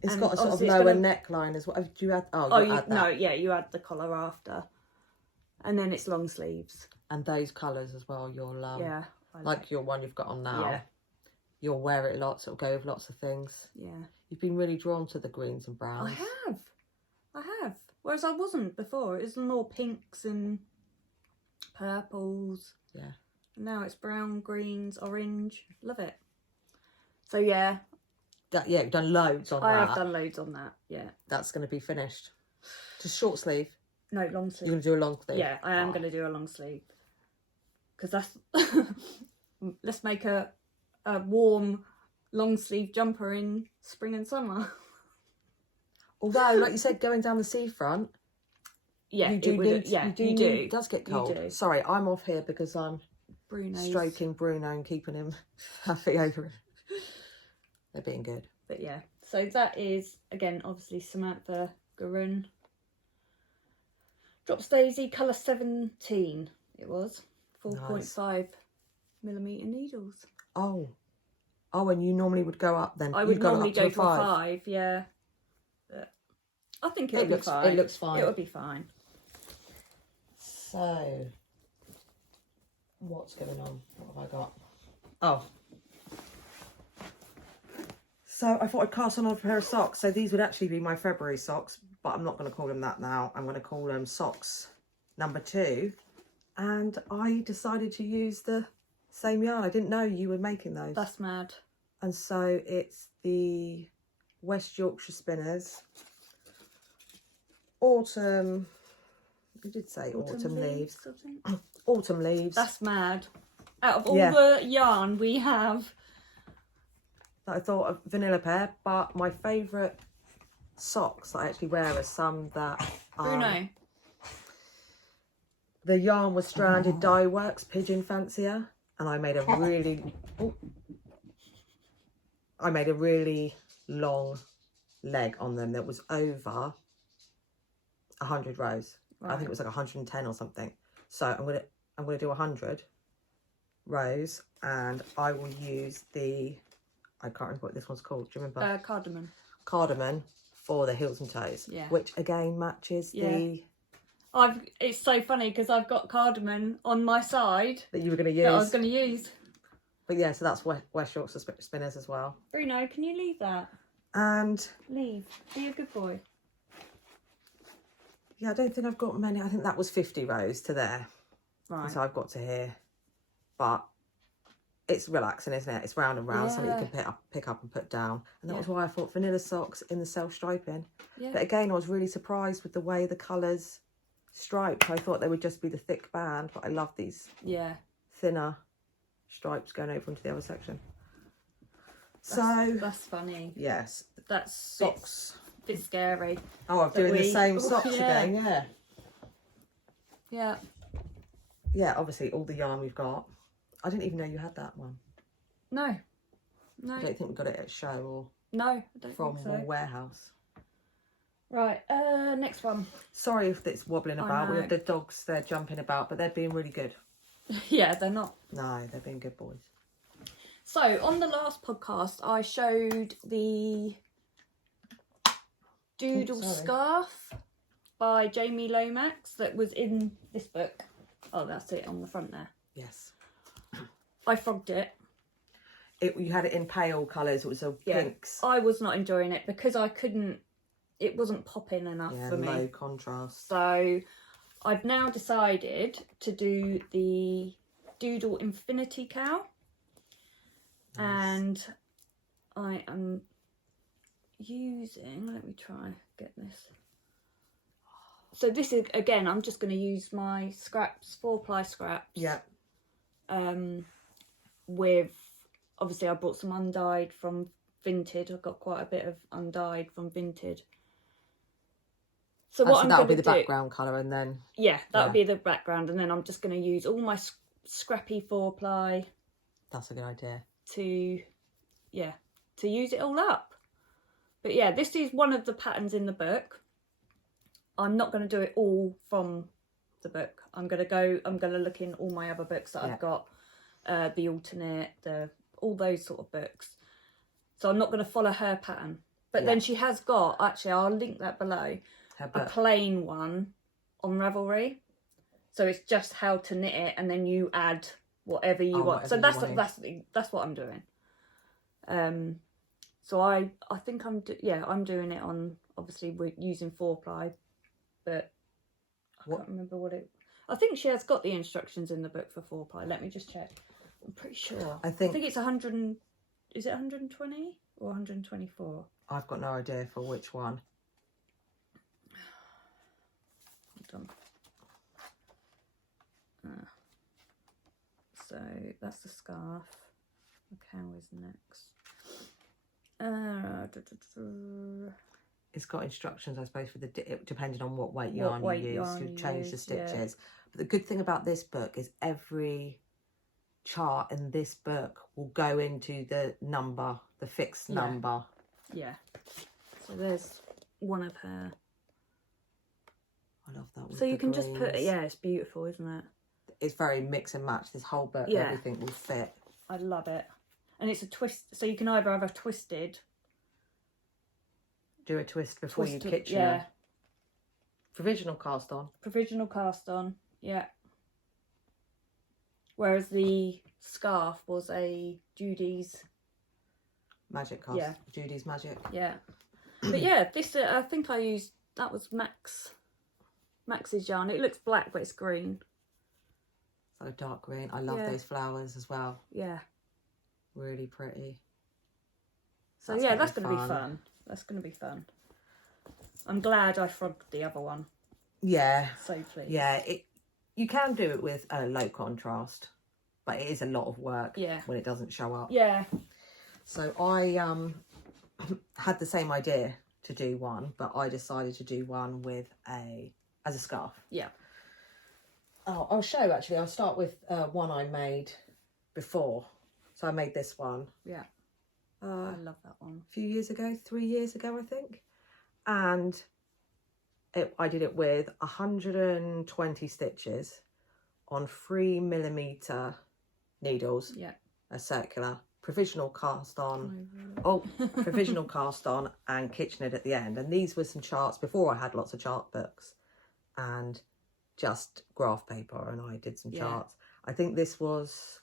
It's and got a sort of obviously it's lower gonna- neckline as well. Do you add? You add that. no, yeah, you add the collar after, and then it's long sleeves. And those colours as well. You'll Yeah, I like your one you've got on now. Yeah. You'll wear it lots. It'll go with lots of things. Yeah, You've been really drawn to the greens and browns. I have. Whereas I wasn't before. It was more pinks and purples. Yeah. And now it's brown, greens, orange. Love it. So yeah, You've done loads on I that. have done loads on that. Yeah. That's going to be finished. Just short sleeve. No, long sleeve. You're going to do a long sleeve. Yeah, I am going to do a long sleeve. Because that's... Let's make a warm long sleeve jumper in spring and summer. Although, like you said, going down the seafront, Yeah, you do. It does get cold. do. Sorry, I'm off here because I'm Bruno's. stroking Bruno and keeping him happy over it. They're being good. But yeah, So that is, again, obviously Samantha Guerin. Drops Daisy, colour 17 it was. 4.5 millimetre needles. Oh, and you normally would go up then? I would normally go to a 5? 5, yeah. But I think it would be fine. It looks fine. It would be fine. So, what's going on? What have I got? Oh. So I thought I'd cast on a pair of socks. So these would actually be my February socks, but I'm not going to call them that now. I'm going to call them socks number 2. And I decided to use the same yarn. I didn't know you were making those. That's mad. And so it's the West Yorkshire Spinners Autumn. You did say autumn leaves. Autumn leaves. That's mad. Out of all the yarn we have. I thought of vanilla pear, but my favourite socks that I actually wear are some that Bruno. The yarn was Stranded Dye Works Pigeon Fancier, and I made a really long leg on them that was over 100 rows. Right. I think it was like 110 or something. So I'm gonna do 100 rows, and I will use the, I can't remember what this one's called. Do you remember? Cardamom for the heels and toes. Yeah. Which again matches the. It's so funny because I've got cardamom on my side that you were going to use. That I was going to use. But yeah, so that's West Yorkshire Spinners as well. Bruno, can you leave that? And leave. Be a good boy. Yeah, I don't think I've got many. I think that was 50 rows to there. Right. So I've got to here. But it's relaxing, isn't it? It's round and round, something you can pick up and put down. And that was why I thought vanilla socks in the self-striping. Yeah. But again, I was really surprised with the way the colours striped. I thought they would just be the thick band, but I love these thinner stripes going over into the other section. That's funny. Yes. That's socks. A bit scary. Oh, I'm doing the same socks again, Yeah, obviously all the yarn we've got. I didn't even know you had that one. No. I don't think we got it at show or no, I don't from think so. Warehouse. Right, next one. Sorry if it's wobbling about. We have the dogs, they're jumping about, but they're being really good. Yeah, they're not. No, they're being good boys. So, on the last podcast, I showed the Doodle Scarf by Jamie Lomax that was in this book. Oh, that's it on the front there. Yes. I frogged it. You had it in pale colours. It was a pinks. I was not enjoying it because I couldn't. It wasn't popping enough for me. Low contrast. So I've now decided to do the Doodle Infinity Cow. Nice. And I am using, let me try get this. So this is, again, I'm just going to use my scraps, 4-ply scraps. Yeah. With, obviously I bought some undyed from Vinted. I've got quite a bit of undyed from Vinted. So what I'm that'll going be to the do, background colour, and then that'll be the background, and then I'm just going to use all my scrappy 4-ply. That's a good idea. To use it all up. But yeah, this is one of the patterns in the book. I'm not going to do it all from the book. I'm going to look in all my other books that I've got, the alternate, all those sort of books. So I'm not going to follow her pattern. But then she has got, actually, I'll link that below, a plain one on Ravelry. So it's just how to knit it, and then you add whatever you want. So that's what I'm doing. So I think I'm doing it on, obviously we're using 4-ply, but I can't remember what it. I think she has got the instructions in the book for 4-ply. Let me just check. I'm pretty sure. I think it's 100. Is it 120 or 124? I've got no idea for which one. Hold on. So that's the scarf. The cow is next. It's got instructions, I suppose, for depending on what weight yarn you use to change the stitches. Yeah. But the good thing about this book is every chart in this book will go into the number, the fixed number Yeah. So there's one of her. I love that one. So you can just put it, yeah, it's beautiful, isn't it? It's very mix and match. This whole book, Yeah. everything will fit. I love it. And it's a twist, so you can either have a twisted. Do a twist before you kitchen yeah. her. Provisional cast on. Provisional cast on, yeah. Whereas the scarf was a Judy's. Magic cast. Yeah. Judy's Magic. Yeah. But yeah, this, I think I used, that was Max's yarn. It looks black, but it's green. It's like a dark green. I love Yeah. those flowers as well. Yeah. Really pretty. So yeah, that's going to be fun. That's going to be fun. I'm glad I frogged the other one. Yeah. So pleased. Yeah, you can do it with a low contrast, but it is a lot of work when it doesn't show up. Yeah. So I had the same idea to do one, but I decided to do one with as a scarf. Yeah. Oh, I'll show actually. I'll start with one I made before. So I made this one. Yeah. I love that one. A few years ago, 3 years ago, I think. And I did it with 120 stitches on 3mm needles. Yeah. A circular. Provisional cast on. Provisional cast on and KitchenAid at the end. And these were some charts before I had lots of chart books and just graph paper, and I did some charts. I think this was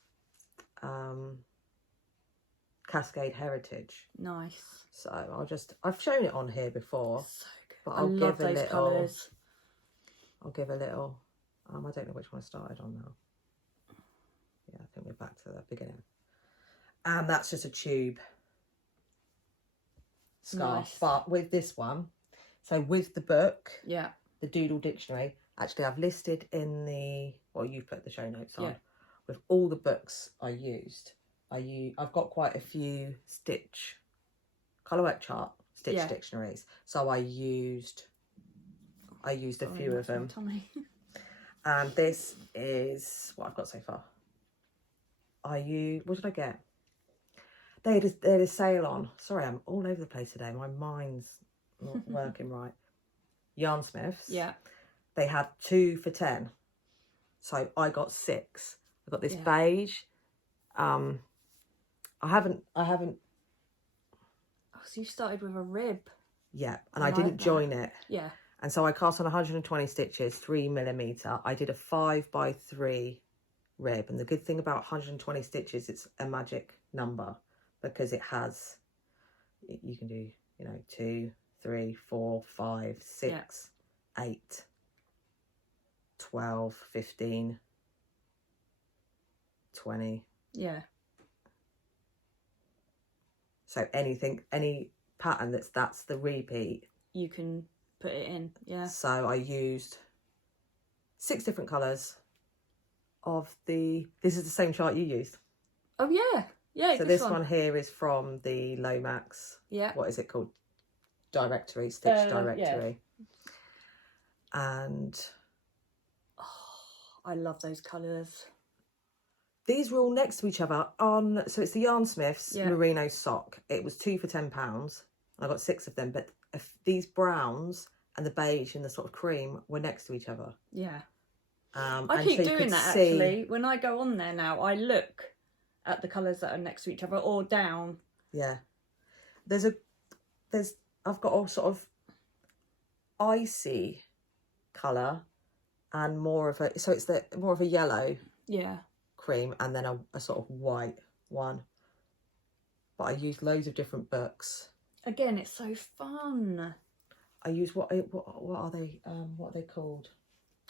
Cascade Heritage. Nice. So I've shown it on here before. So good. But I love those colours. I'll give a little, I don't know which one I started on now. Yeah, I think we're back to the beginning. And that's just a tube scarf. Nice. But with this one, so with the book, Yeah. the Doodle Dictionary, actually I've listed in the, well, you've put the show notes on, with all the books I used. I've got quite a few colourwork chart stitch dictionaries. So I used a few of them. And this is what I've got so far. What did I get? They had a sale on. Sorry, I'm all over the place today. My mind's not working right. Yarn Smiths. Yeah. They had 2 for 10. So I got 6. I got this beige. I haven't. Oh, so you started with a rib. Yeah, and I didn't join it. Yeah. And so I cast on 120 stitches, 3mm. I did a 5x3 rib. And the good thing about 120 stitches, it's a magic number because it has, you can do, 2, 3, 4, 5, 6, 8, 12, 15, 20. Yeah. So any pattern that's the repeat, you can put it in. Yeah. So I used 6 different colours of this is the same chart you used. Oh yeah. Yeah. So this one here is from the Lomax. Yeah. What is it called? Directory, stitch directory. Yeah. And I love those colours. These were all next to each other so it's the Yarn Smiths merino sock. It was 2 for £10. I got 6 of them, but these browns and the beige and the sort of cream were next to each other. Yeah. I keep doing that actually. When I go on there now, I look at the colours that are next to each other or down. Yeah. I've got a sort of icy colour and more of a yellow. Yeah. Cream and then a sort of white one. But I used loads of different books. Again, it's so fun. I use what are they called?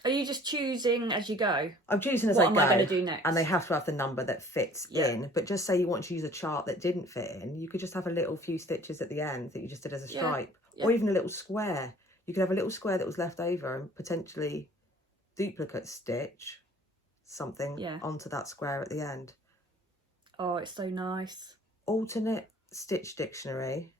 Are you just choosing as you go? I'm choosing as I go. What am I going to do next? And they have to have the number that fits in. But just say you want to use a chart that didn't fit in, you could just have a little few stitches at the end that you just did as a stripe. Or even a little square. You could have a little square that was left over and potentially duplicate stitch something onto that square at the end. Oh, it's so nice. Alternate Stitch Dictionary.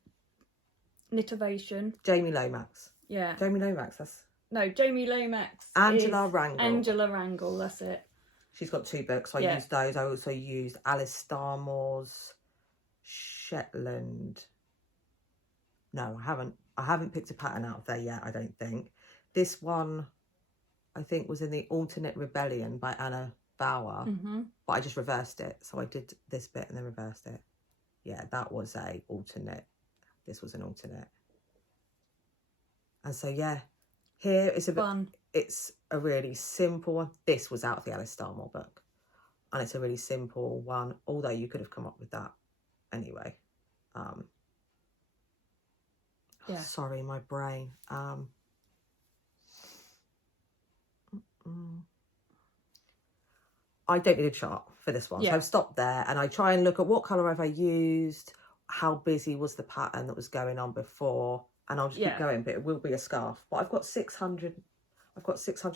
Knitovation. Jamie Lomax. Yeah. Jamie Lomax, that's... No, Jamie Lomax. Angela Wrangle. Angela Wrangle, that's it. She's got 2 books. I used those. I also used Alice Starmore's Shetland No, I haven't picked a pattern out of there yet, I don't think. This one, I think, was in the Alternate Rebellion by Anna Bauer, but I just reversed it. So I did this bit and then reversed it. Yeah, that was a alternate. This was an alternate. And so, yeah, here it's a Fun. It's a really simple one. This was out of the Alice Starmore book. And it's a really simple one, although you could have come up with that anyway. Yeah. Sorry, my brain. I don't need a chart for this one. So I've stopped there and I try and look at what colour have I used, how busy was the pattern that was going on before, and I'll just keep going, but it will be a scarf. But I've got 600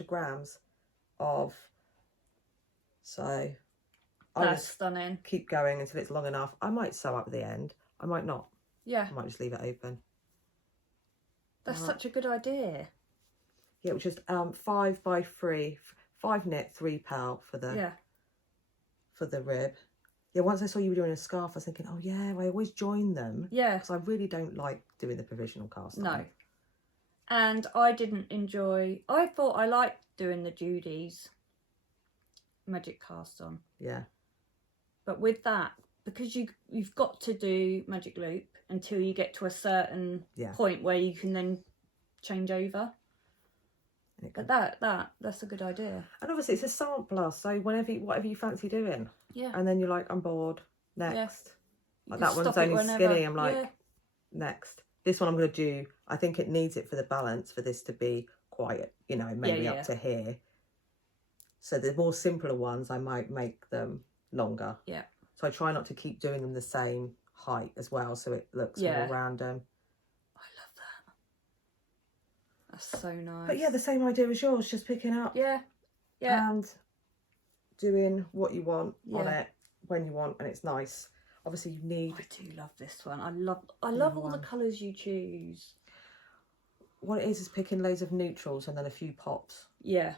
grams of, so that's stunning. Keep going until it's long enough. I might sew up at the end. I might not. Yeah. I might just leave it open. That's such a good idea. Yeah, it was just 5 by 3, 5 knit, 3 purl for the for the rib. Yeah, once I saw you were doing a scarf, I was thinking, oh yeah, I always join them. Yeah. Because I really don't like doing the provisional cast on. No. And I didn't enjoy, I thought I liked doing the Judy's magic cast on. Yeah. But with that, because you've got to do magic loop until you get to a certain point where you can then change over. But that's a good idea. And obviously it's a sampler, so whatever you fancy doing. Yeah. And then you're like, I'm bored. Next. Yeah. Like that one's only skinny. I'm like, next. This one I'm going to do, I think it needs it for the balance for this to be quiet, you know, maybe up to here. So the more simpler ones, I might make them longer. Yeah. So I try not to keep doing them the same height as well, so it looks more random. I love that. That's so nice. But yeah, the same idea as yours, just picking up. Yeah. Yeah. And doing what you want on it when you want, and it's nice. Obviously you need... I do love this one. I love all the colours you choose. What it is picking loads of neutrals and then a few pops. Yeah.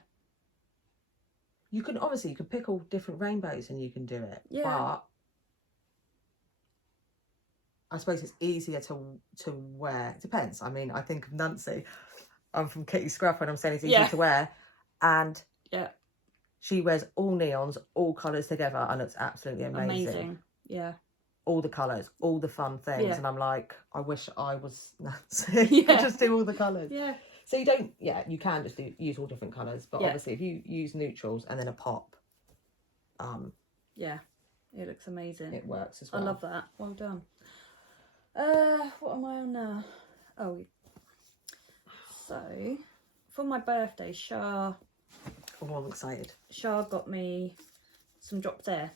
You can pick all different rainbows and you can do it. Yeah. But I suppose it's easier to wear. It depends. I mean, I think of Nancy. I'm from Kitty Scrap and I'm saying it's easy to wear. And she wears all neons, all colours together, and it's absolutely amazing. Yeah. All the colours, all the fun things. And I'm like, I wish I was Nancy. You could just do all the colours. Yeah. So you don't, you can just use all different colours. But obviously if you use neutrals and then a pop. Yeah, it looks amazing. It works as well. I love that. Well done. What am I on now? Oh, so for my birthday, Shah... Oh, I'm excited. Shah got me some dropped there.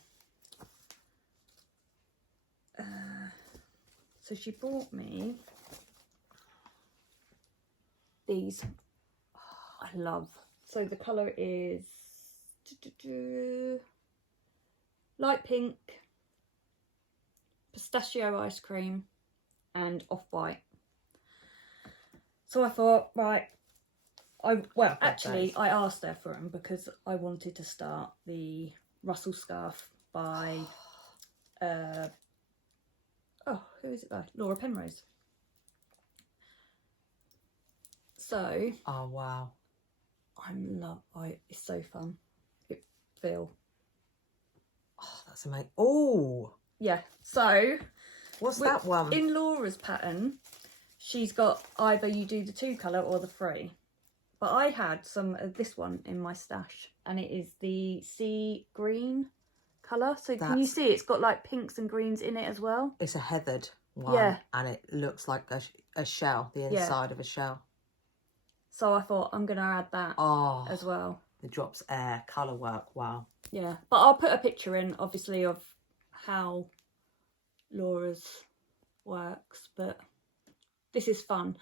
So she bought me these. Oh, I love. So the colour is light pink, pistachio ice cream, and off-white. So I thought, right, I asked her for them because I wanted to start the Russell scarf by who is it by? Laura Penrose. So oh wow, it's so fun. Oh, that's amazing. Oh yeah. So what's that one? In Laura's pattern, she's got either you do the 2 colour or the 3. But I had some of this one in my stash, and it is the sea green colour. So can you see it's got like pinks and greens in it as well? It's a heathered one, and it looks like a shell, the inside of a shell. So I thought I'm going to add that as well. The drops air, colour work, wow. Yeah, but I'll put a picture in, obviously, of how Laura's works, but this is fun.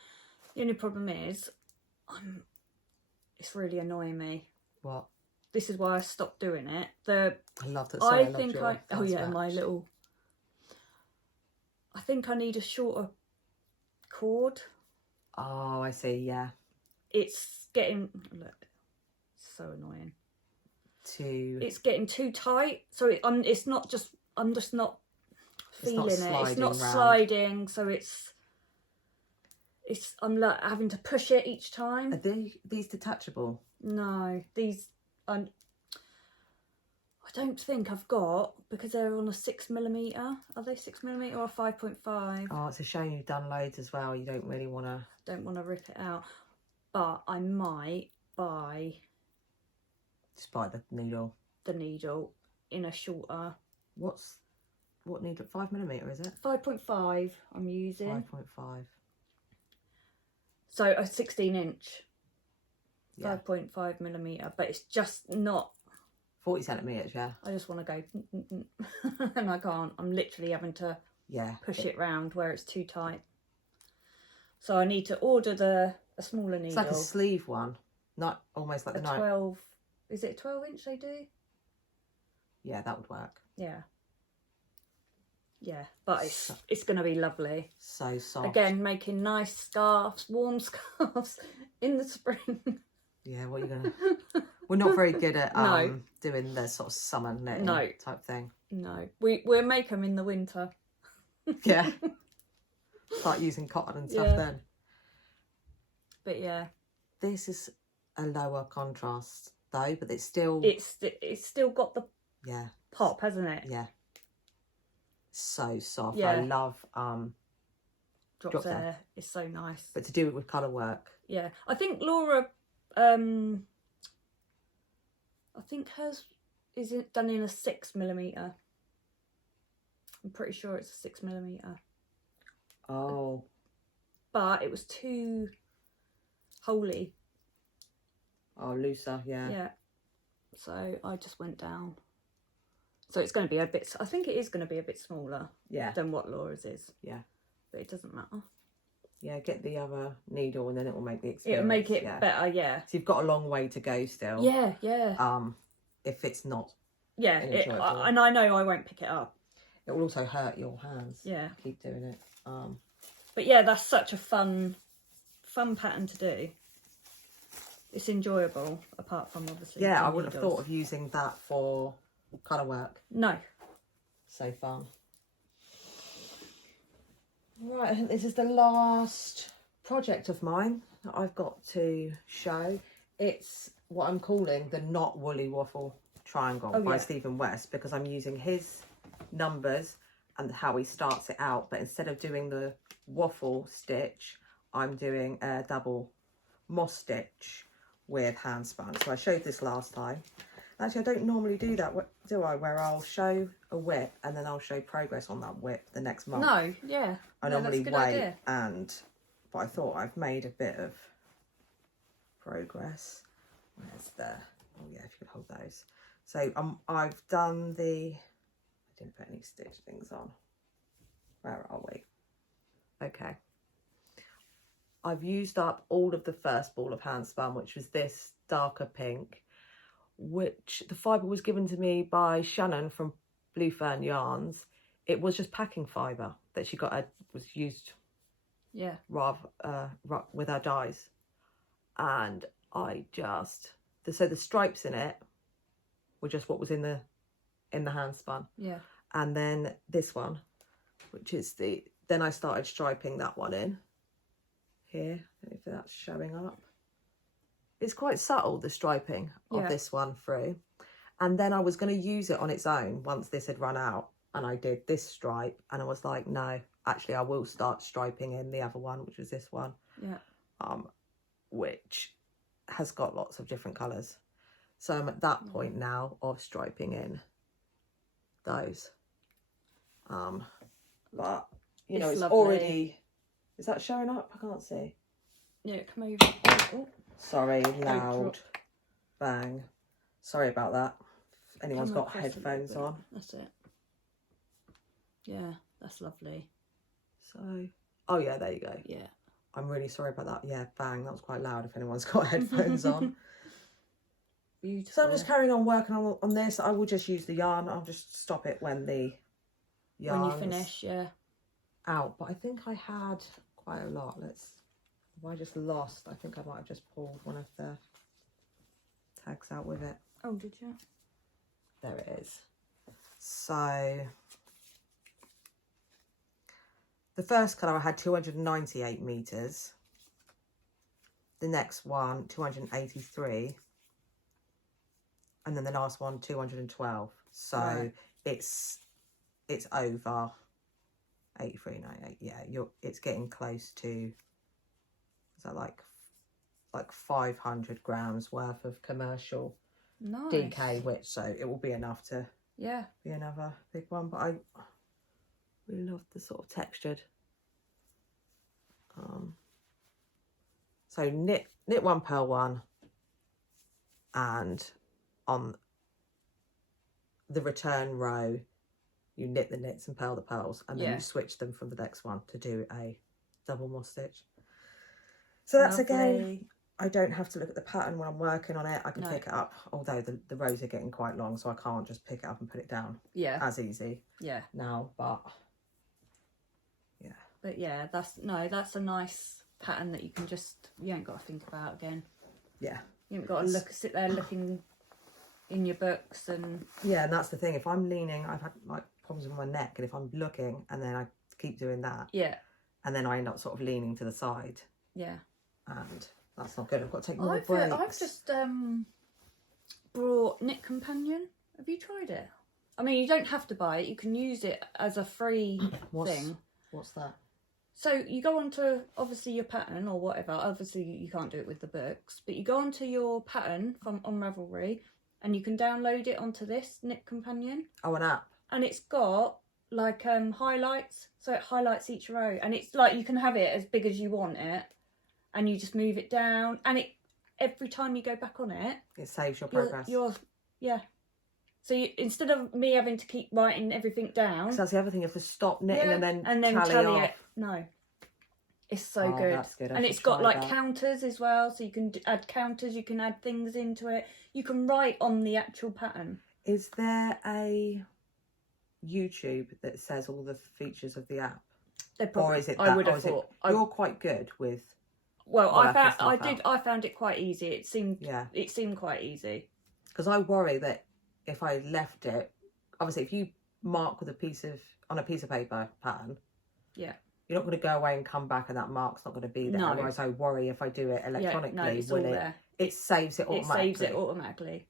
The only problem is, it's really annoying me. What? This is why I stopped doing it. I love that. Sorry, I think I need a shorter cord. Oh, I see. Yeah. It's getting so annoying. It's getting too tight. So I'm just not feeling it. It's not sliding. So it's I'm like having to push it each time. Are these detachable? No, these I don't think I've got, because they're on a 6mm. Are they 6mm or 5.5? Oh, it's a shame you've done loads as well. You don't really want to. Don't want to rip it out, but I might buy Just buy the needle. the needle in a shorter. What needle? 5mm, is it? 5.5 I'm using. 5.5. So a 16-inch. Yeah. 5.5mm, but it's just not. 40 centimetres, yeah. I just want to go, and I can't. I'm literally having to push it round where it's too tight. So I need to order a smaller needle. It's like a sleeve one, not almost like the 12. Is it a 12-inch they do? Yeah, that would work. Yeah. Yeah, but it's going to be lovely. So soft. Again, making nice scarves, warm scarves in the spring. Yeah, what are you gonna? We're not very good at No. doing the sort of summer knitting type thing. No, we'll make them in the winter. Yeah. Start using cotton and stuff then. But yeah, this is a lower contrast though, but it's still still got the yeah pop, hasn't it? Yeah. So soft. Yeah. I love Drops there. It's so nice. But to do it with colour work. Yeah, I think Laura. I think hers is done in a 6mm. I'm pretty sure it's a 6mm. Oh. But it was too holy. Oh, looser, yeah. Yeah. So I just went down. So it's going to be a bit. I think it is going to be a bit smaller. Yeah. Than what Laura's is. Yeah. But it doesn't matter. Yeah, get the other needle and then it will make the experience. It'll make it better, yeah. So you've got a long way to go still. Yeah, yeah. If it's not. Yeah, and I know I won't pick it up. It will also hurt your hands. Yeah. Keep doing it. But yeah, that's such a fun pattern to do. It's enjoyable, apart from obviously. Yeah, I wouldn't have thought of using that for colour work. No. So fun. Right, I think this is the last project of mine that I've got to show. It's what I'm calling the Not Woolly Waffle Triangle by Stephen West, because I'm using his numbers and how he starts it out, but instead of doing the waffle stitch, I'm doing a double moss stitch with hand spun. So I showed this last time. Actually, I don't normally do that, do I? Where I'll show a whip and then I'll show progress on that whip the next month. No, yeah. I normally wait, but I thought I've made a bit of progress. Where's the? Oh yeah, if you could hold those. So I've done the. I didn't put any stitch things on. Where are we? Okay. I've used up all of the first ball of hand spun, which was this darker pink, which the fibre was given to me by Shannon from Blue Fern Yarns. It was just packing fibre that she got, was used rather with her dyes. And I just, so the stripes in it were just what was in the hand spun. Yeah. And then this one, which is then I started striping that one in. Here, I don't know if that's showing up. It's quite subtle, the striping of this one through. And then I was going to use it on its own once this had run out. And I did this stripe. And I was like, no, actually, I will start striping in the other one, which was this one. Yeah. Which has got lots of different colours. So I'm at that point now of striping in those. But, you know, it's lovely. Already... Is that showing up? I can't see. Yeah, come over. Oh. Sorry, loud bang. Sorry about that. If anyone's got headphones on. That's it. Yeah, that's lovely. So, oh yeah, there you go. Yeah. I'm really sorry about that. Yeah, bang. That was quite loud if anyone's got headphones on. Beautiful. So I'm just carrying on working on this. I will just use the yarn. I'll just stop it when the yarn's when you finish, out. But I think I had quite a lot. I just lost. I think I might have just pulled one of the tags out with it. Oh, did you? There it is. So the first colour I had 298 meters, the next one 283, and then the last one 212. So Right. it's over 83.98. Yeah, it's getting close to, is that like 500 grams worth of commercial Nice. DK, which, so it will be enough to Yeah. be another big one. But I really love the sort of textured. So knit one, purl one, and on the return row you knit the knits and purl the pearls, and then you switch them from the next one to do a double moss stitch. So that's again, I don't have to look at the pattern when I'm working on it. I can pick it up, although the rows are getting quite long, so I can't just pick it up and put it down as easy now. But yeah, that's a nice pattern that you can just, you ain't got to think about again. Yeah, you ain't got to sit there looking in your books. And yeah, and that's the thing, if I'm leaning, I've had like problems with my neck, and if I'm looking and then I keep doing that, and then I end up sort of leaning to the side, and that's not good. I've got to take more breaks. I've just brought Knit Companion. Have you tried it? I mean, you don't have to buy it, you can use it as a free thing. What's that? So you go onto, obviously, your pattern or whatever. Obviously you can't do it with the books, but you go onto your pattern on Ravelry, and you can download it onto this Knit Companion. Oh, an app. And it's got like highlights, so it highlights each row, and it's like you can have it as big as you want it, and you just move it down, and it every time you go back on it, it saves your progress. So instead of me having to keep writing everything down, so that's the other thing, you have to stop knitting and then tally off. it. No, it's so good. That's good. And it's got like counters as well, so you can add counters, you can add things into it, you can write on the actual pattern. Is there a YouTube that says all the features of the app? Or is it that, I would have thought you're quite good with? Well, I found it quite easy. It seemed quite easy. Because I worry that if I left it, obviously if you mark with on a piece of paper pattern, you're not going to go away and come back and that mark's not going to be there. Whereas I worry if I do it electronically, it saves it automatically. It saves it automatically.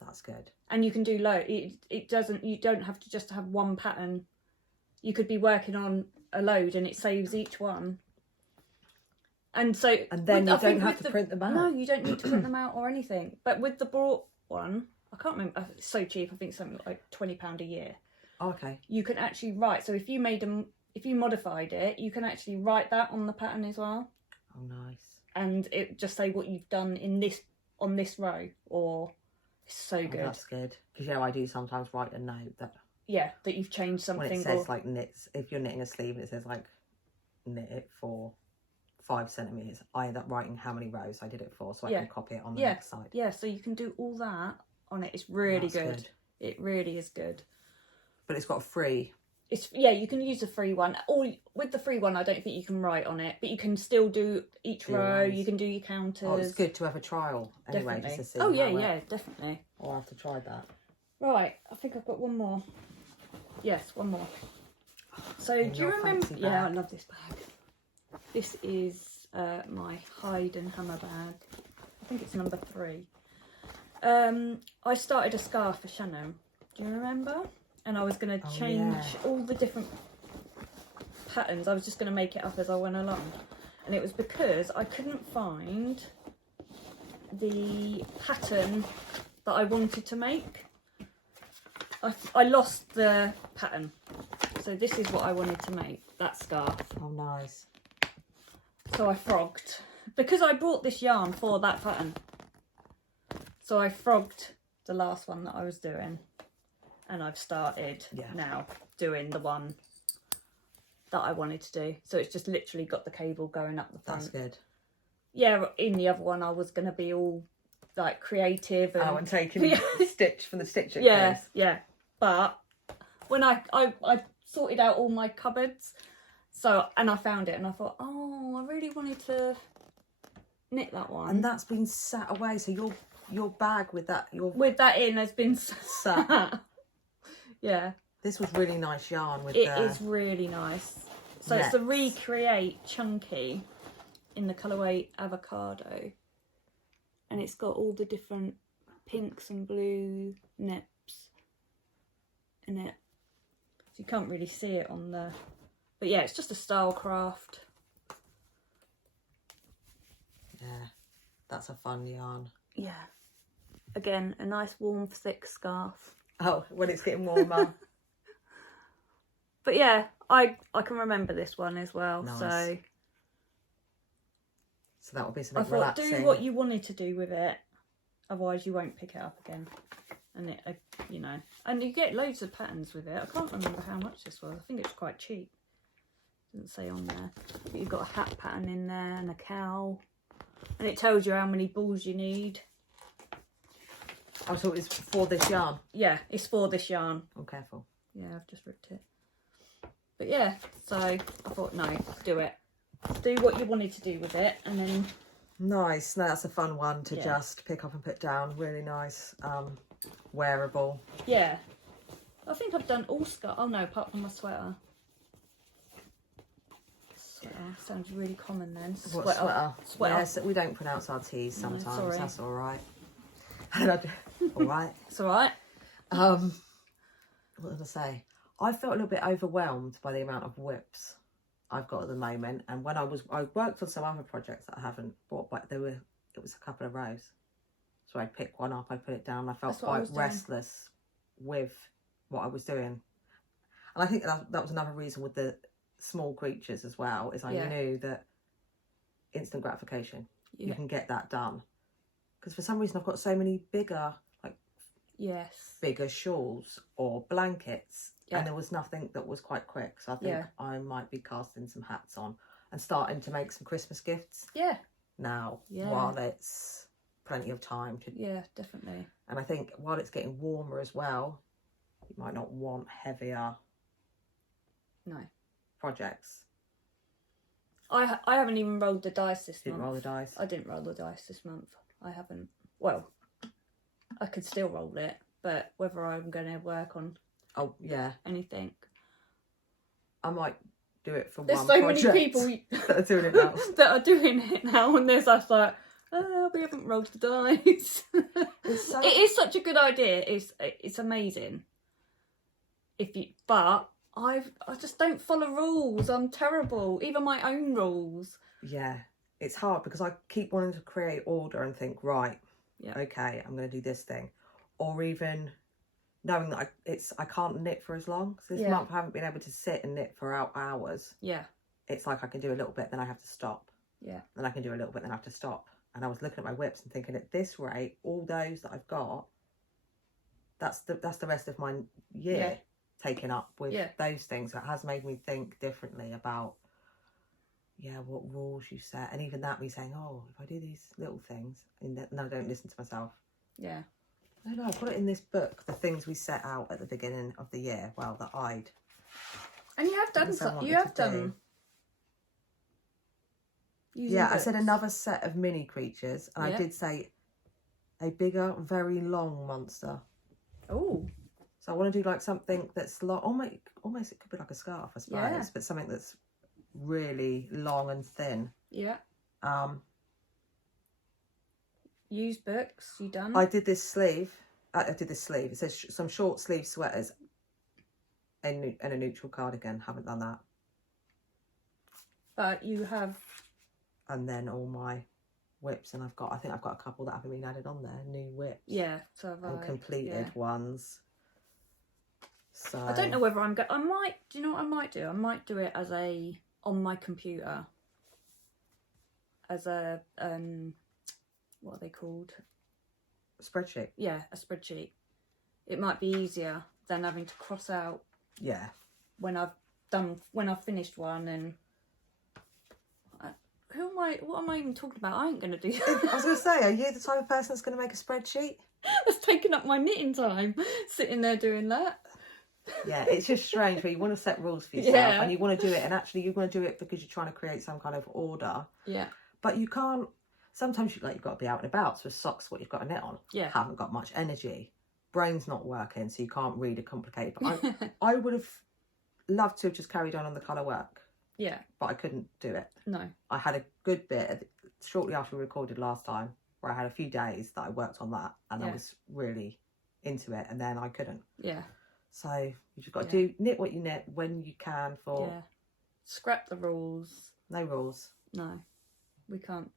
That's good. And you can do it doesn't, you don't have to just have one pattern. You could be working on a load and it saves each one. And so, and then you don't have to print them out. No, you don't need to print them out or anything. But with the brought one, I can't remember, it's so cheap, I think something like £20 a year. Oh, okay. You can actually write, so if you modified it, you can actually write that on the pattern as well. Oh, nice. And it just say what you've done on this row, or it's so good. That's good. Because I do sometimes write a note that you've changed something. When it says like knits, if you're knitting a sleeve and it says like knit it for 5 centimetres, I end up writing how many rows I did it for, so I can copy it on the next side. Yeah, so you can do all that on it. It's really good. It really is good. But it's got a free. You can use the free one. Or with the free one, I don't think you can write on it, but you can still do each row. You can do your counters. Oh, it's good to have a trial anyway. Definitely. Just to see Definitely. I'll have to try that. Right, I think I've got one more. Yes, one more. So do you remember? Yeah, I love this bag. This is my Hide and Hammer bag. I think it's number 3. I started a scarf for Shannon. Do you remember? And I was going to change all the different patterns. I was just going to make it up as I went along. And it was because I couldn't find the pattern that I wanted to make. I lost the pattern. So this is what I wanted to make, that scarf. Oh, nice. So I frogged. Because I bought this yarn for that pattern. So I frogged the last one that I was doing. And I've started now doing the one that I wanted to do. So it's just literally got the cable going up the front. That's good. Yeah, in the other one I was going to be all like creative. And taking stitch from the stitching case. Yeah. But when I sorted out all my cupboards, and I found it and I thought, oh, I really wanted to knit that one. And that's been sat away. So your bag with that in has been sat. Yeah. This was really nice yarn. It is really nice. So it's the Recreate Chunky in the colourway Avocado. and it's got all the different pinks and blue nips in it. So you can't really see it on the... But yeah, it's just a style craft. Yeah, that's a fun yarn. Yeah. Again, a nice warm, thick scarf. Oh, when it's getting warmer. But yeah, I can remember this one as well. Nice. So that will be I something thought, relaxing. do what you wanted to do with it. Otherwise, you won't pick it up again. And it, you know, and you get loads of patterns with it. I can't remember how much this was. I think it's quite cheap. Doesn't say on there. But you've got a hat pattern in there and a cow, and it tells you how many balls you need. I thought it was for this yarn. Yeah, it's for this yarn. Oh, careful. Yeah, I've just ripped it. But yeah, so I thought, no, do it. Do what you wanted to do with it, and then... Nice. No, that's a fun one to just pick up and put down. Really nice. Wearable. Yeah. I think I've done all scarf. Oh no, apart from my sweater. Sweater sounds really common then. What sweater? Sweater. Yes, we don't pronounce our T's sometimes. No, sorry. That's all right. All right. It's all right. What did I say? I felt a little bit overwhelmed by the amount of whips I've got at the moment, and when I worked on some other projects that I haven't bought, but it was a couple of rows, so I'd pick one up, I'd put it down. I felt quite restless with what I was doing, and I think that was another reason with the small creatures as well, is I knew that instant gratification, you can get that done, because for some reason I've got so many bigger, like bigger shawls or blankets. And there was nothing that was quite quick. So I think I might be casting some hats on and starting to make some Christmas gifts. Yeah. Now, while it's plenty of time to... Yeah, definitely. And I think while it's getting warmer as well, you might not want heavier projects. I haven't even rolled the dice this month. Didn't roll the dice? I didn't roll the dice this month. I haven't. Well, I could still roll it, but whether I'm going to work on... Oh, yeah. Anything. I might do it for there's one so project. many people that are doing it now. that are doing it now, and there's us like, we haven't rolled the dice. It is such a good idea. It's amazing. But I just don't follow rules. I'm terrible. Even my own rules. Yeah. It's hard because I keep wanting to create order and think, right, okay, I'm going to do this thing. Or even... knowing that I can't knit for as long. So this month I haven't been able to sit and knit for hours. Yeah. It's like I can do a little bit, then I have to stop. Yeah. Then I can do a little bit, then I have to stop. And I was looking at my whips and thinking, at this rate, all those that I've got, that's the rest of my year taken up with those things. So it has made me think differently about what rules you set. And even that, me saying, oh, if I do these little things, and I don't listen to myself. Yeah. I don't know, I put it in this book, the things we set out at the beginning of the year. Well, that I'd... And you have done some. You have done... Yeah, I said another set of mini creatures. And I did say a bigger, very long monster. Oh. So I want to do like something that's long. Almost it could be like a scarf, I suppose. Yeah. But something that's really long and thin. Yeah. Used books, you done? I did this sleeve. I did this sleeve. It says some short sleeve sweaters and a neutral cardigan. Haven't done that. But you have... And then all my whips, and I think I've got a couple that haven't been added on there. New whips. Yeah, so have I. And completed ones. So I don't know whether I'm going... Do you know what I might do? I might do it as on my computer. As a... what are they called? A spreadsheet. Yeah, a spreadsheet. It might be easier than having to cross out. Yeah. When I've finished one, and what am I even talking about? I ain't going to do that. I was going to say, are you the type of person that's going to make a spreadsheet? That's taking up my knitting time, sitting there doing that. Yeah, it's just strange where you want to set rules for yourself and you want to do it, and actually you want to do it because you're trying to create some kind of order. Yeah. But you can't. Sometimes you've got to be out and about, so socks what you've got to knit on. Yeah. Haven't got much energy. Brain's not working, so you can't read a complicated. But I would have loved to have just carried on the colour work. Yeah. But I couldn't do it. No. I had a good bit shortly after we recorded last time. where I had a few days that I worked on that and I was really into it, and then I couldn't. Yeah. So you just got to knit what you knit when you can for... Yeah. Scrap the rules. No rules. No, we can't.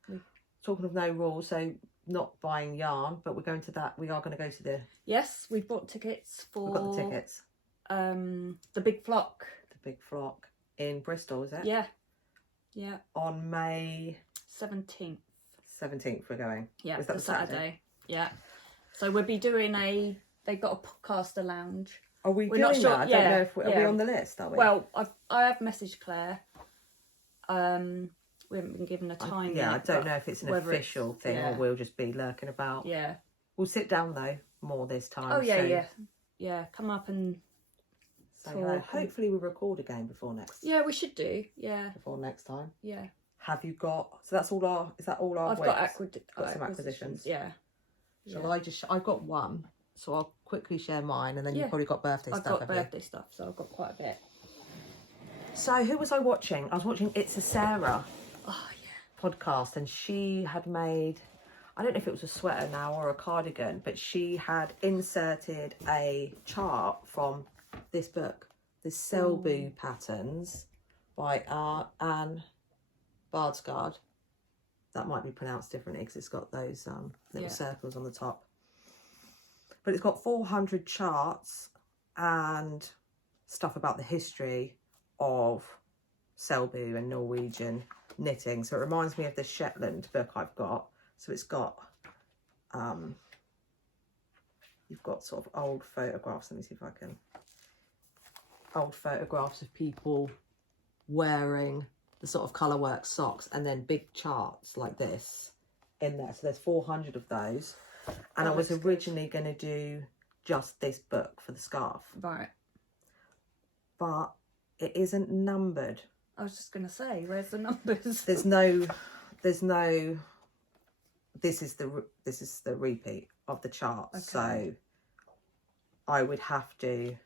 Talking of no rules, so not buying yarn, but we're going to that. We are going to go to the... Yes, we bought tickets for... We've got the tickets. The Big Flock. The Big Flock in Bristol, is it? Yeah. Yeah. On May 17th. 17th we're going. Yeah, is that the Saturday? Yeah. So we'll be doing they've got a podcaster lounge. Are we We're doing not sure. that? I don't know if are we on the list, are we? Well, I have messaged Claire. We haven't been given a time yet. I don't know if it's an official thing or we'll just be lurking about. Yeah. We'll sit down though more this time. Oh yeah, yeah. Yeah, come up and talk. Hopefully we'll record again before next. Yeah, we should do. Yeah. Before next time. Yeah. Have you got... So that's all our... Is that all our... I've got some acquisitions. Yeah. Shall I just... I've got one, so I'll quickly share mine, and then you've probably got birthday stuff. I've got birthday stuff, so I've got quite a bit. So who was I watching? I was watching It's a Sarah Oh podcast, and she had made... I don't know if it was a sweater now or a cardigan, but she had inserted a chart from this book, the Selbu Patterns by Anne Bardsgard. That might be pronounced differently because it's got those little circles on the top. But it's got 400 charts and stuff about the history of Selbu and Norwegian knitting. So it reminds me of the Shetland book I've got. So it's got, you've got sort of old photographs. Let me see if I can. Old photographs of people wearing the sort of colourwork socks, and then big charts like this in there. So there's 400 of those. And I was originally going to do just this book for the scarf. Right. But it isn't numbered. I was just going to say, where's the numbers? There's no, this is the repeat of the chart. Okay. So I would have to,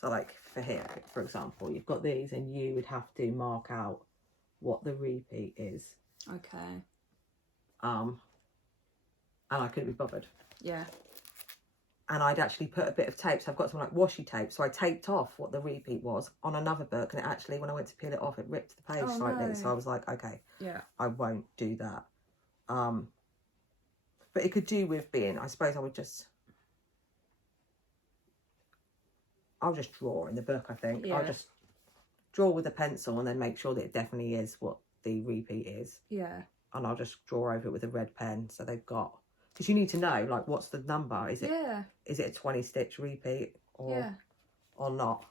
so like for here, for example, you've got these and you would have to mark out what the repeat is. Okay. And I couldn't be bothered. Yeah. And I'd actually put a bit of tape, so I've got some like washi tape, so I taped off what the repeat was on another book, and it actually, when I went to peel it off, it ripped the page slightly. No. So I was like, okay, I won't do that. But it could do with being, I suppose I'll just draw in the book, I think. I'll just draw with a pencil and then make sure that it definitely is what the repeat is. Yeah. And I'll just draw over it with a red pen, so they've got... Because you need to know, like, what's the number? Is it a 20 stitch repeat or not?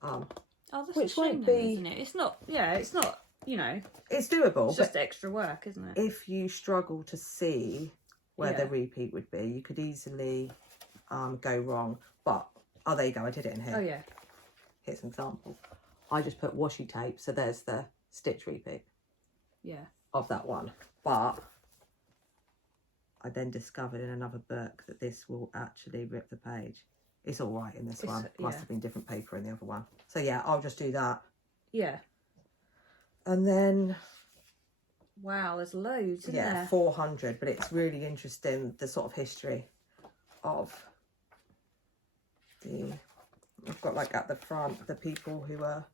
That's which won't be, isn't it? It's not. Yeah, it's not. You know, it's doable. It's just extra work, isn't it? If you struggle to see where the repeat would be, you could easily go wrong. But there you go. I did it in here. Oh yeah. Here's an example. I just put washi tape, so there's the stitch repeat. Yeah. Of that one, but I then discovered in another book that this will actually rip the page. It's all right in this one. Must have been different paper in the other one. So yeah, I'll just do that. Yeah. And then... Wow, there's loads, isn't there? 400, but it's really interesting, the sort of history of the... I've got like at the front, the people who are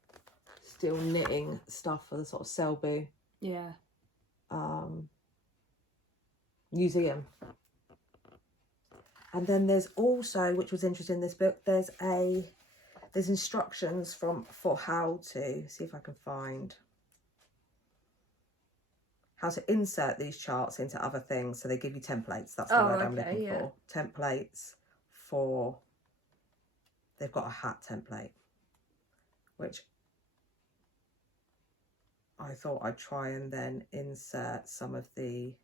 still knitting stuff for the sort of Selbu. Yeah. Museum. And then there's also, which was interesting in this book, there's instructions for how to see if I can find how to insert these charts into other things. So they give you templates. That's the word I'm looking for. Templates for, they've got a hat template, which I thought I'd try and then insert some of the,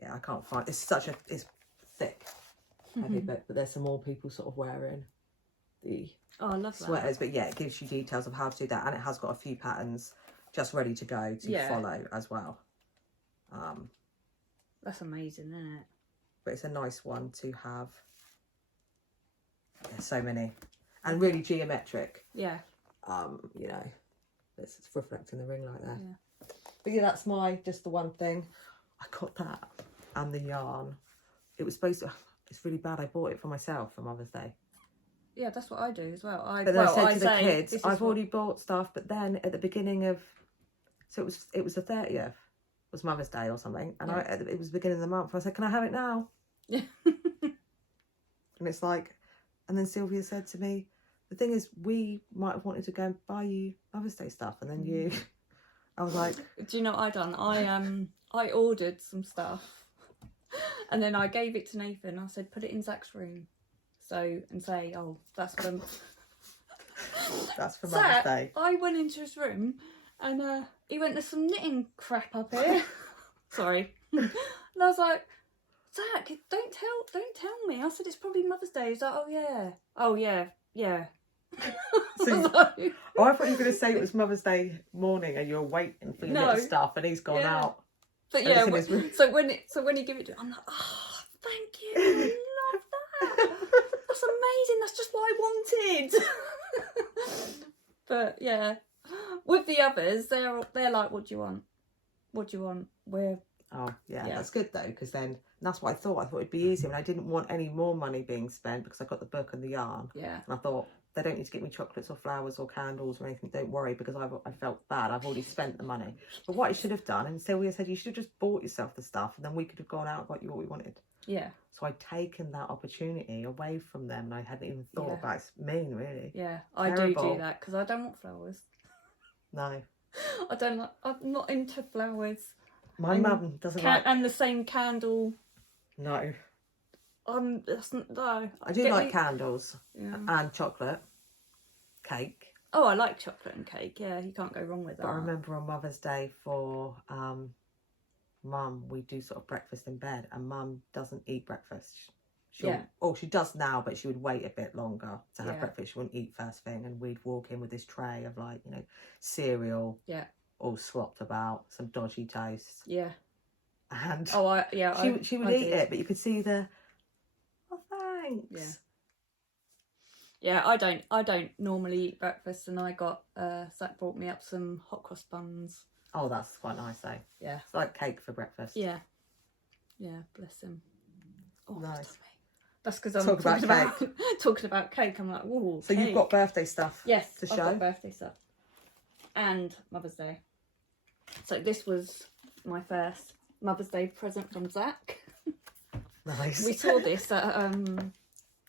I can't find, it's thick, heavy book, but there's some more people sort of wearing the sweaters. But yeah, it gives you details of how to do that, and it has got a few patterns just ready to go to follow as well. That's amazing, isn't it? But it's a nice one to have. There's so many, and really geometric. Yeah. You know, it's reflecting the ring like that. Yeah. But yeah, that's just the one thing. I got that and the yarn. It was supposed to, it's really bad. I bought it for myself for Mother's Day. Yeah, that's what I do as well. But then I said to the kids, I've already bought stuff, but then at the beginning of, so it was the 30th, was Mother's Day or something, and it was the beginning of the month. I said, can I have it now? Yeah. And it's like, and then Sylvia said to me, the thing is, we might have wanted to go and buy you Mother's Day stuff, and then you, I was like, do you know what I done? I ordered some stuff, and then I gave it to Nathan. I said, put it in Zach's room, and say, oh, that's for Mother's Day. I went into his room, and he went, there's some knitting crap up here. Sorry, and I was like, Zach, don't tell me. I said, it's probably Mother's Day. He's like, oh yeah. So I thought you were going to say it was Mother's Day morning and you're waiting for your little stuff, and he's gone out. But yeah, so when he gave it to me, I'm like, oh, thank you, I love that. That's amazing. That's just what I wanted. But yeah, with the others, they're like, what do you want? What do you want? That's good though, because then that's what I thought it'd be easier, and I didn't want any more money being spent because I got the book and the yarn. Yeah. And I thought, they don't need to get me chocolates or flowers or candles or anything, don't worry, because I felt bad. I've already spent the money. But what I should have done, and Sylvia said, you should have just bought yourself the stuff, and then we could have gone out and got you what we wanted. Yeah. So I'd taken that opportunity away from them, and I hadn't even thought about it. It's mean, really. Yeah, Terrible. I do that because I don't want flowers. No. I'm not into flowers. My mum doesn't like... And the same candle. No. That's not, no. I do like candles and chocolate. Cake. Oh, I like chocolate and cake. Yeah, you can't go wrong with that. But I remember on Mother's Day for Mum, we do sort of breakfast in bed, and Mum doesn't eat breakfast. She does now, but she would wait a bit longer to have breakfast. She wouldn't eat first thing, and we'd walk in with this tray of cereal. Yeah. All slopped about, some dodgy toast. Yeah. And she would eat it, but you could see the, oh, thanks. Yeah, I don't normally eat breakfast, and I got Zach brought me up some hot cross buns. Oh, that's quite nice though. Yeah. It's like cake for breakfast. Yeah. Yeah, bless him. Oh, nice. That's because I'm talking about cake. I'm like, whoa. So you've got birthday stuff. Yes, to show. I've got birthday stuff. And Mother's Day. So this was my first Mother's Day present from Zach. Nice. We saw this at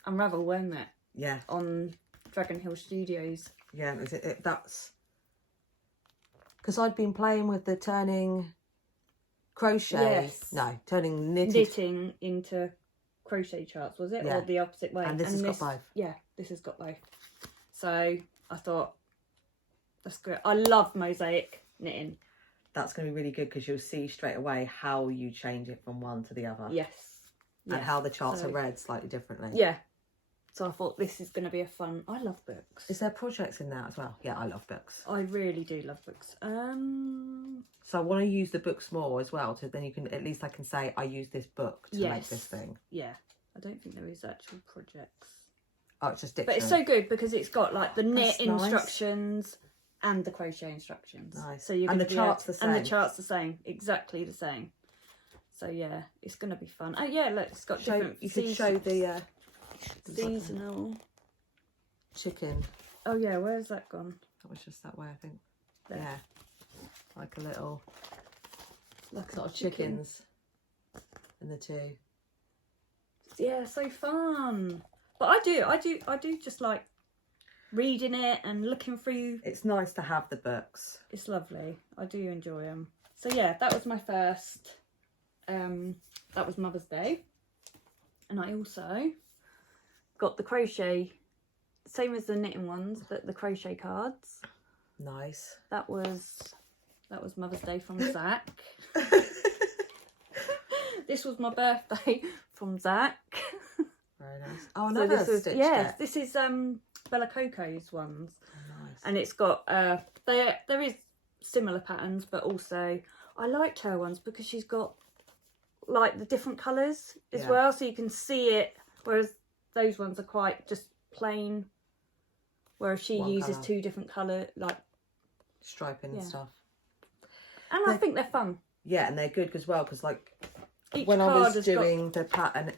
Unravel, weren't it? Yeah. On Dragon Hill Studios. Yeah, that's because I'd been playing with the turning crochet. Yes. No, turning knitting into crochet charts, was it? Yeah. Or the opposite way? And this has got both. Yeah, this has got both. So I thought, that's great. I love mosaic knitting. That's going to be really good because you'll see straight away how you change it from one to the other. Yes. And how the charts are read slightly differently. Yeah. So I thought this is going to be a fun... I love books. Is there projects in that as well? Yeah, I love books. I really do love books. So I want to use the books more as well, so then you can, at least I can say I use this book to make this thing. Yeah. I don't think there is actual projects. Oh, it's just dictionary. But it's so good because it's got like the knit instructions and the crochet instructions. Nice. So you're and the chart's the same. And the chart's the same. Exactly the same. So yeah, it's going to be fun. Oh yeah, look, it's got different... You could show the... seasonal chicken. Oh yeah, where's that gone? That was just that way, I think. There. Yeah, like a little, like sort of chickens in the two. Yeah, so fun. But I do just like reading it and looking through. It's nice to have the books. It's lovely. I do enjoy them. So yeah, that was my first. That was Mother's Day, and I also got the crochet, same as the knitting ones, but the crochet cards. Nice. That was Mother's Day from Zach. This was my birthday from Zach. Very nice. Oh, another stitch kit. This is Bella Coco's ones. Oh, nice. And it's got there is similar patterns, but also I liked her ones because she's got like the different colours as well, so you can see it, whereas those ones are quite just plain, whereas she uses two different colour, like striping and stuff. And I think they're fun. Yeah, and they're good as well, because like Each when I card was has got- doing the pattern,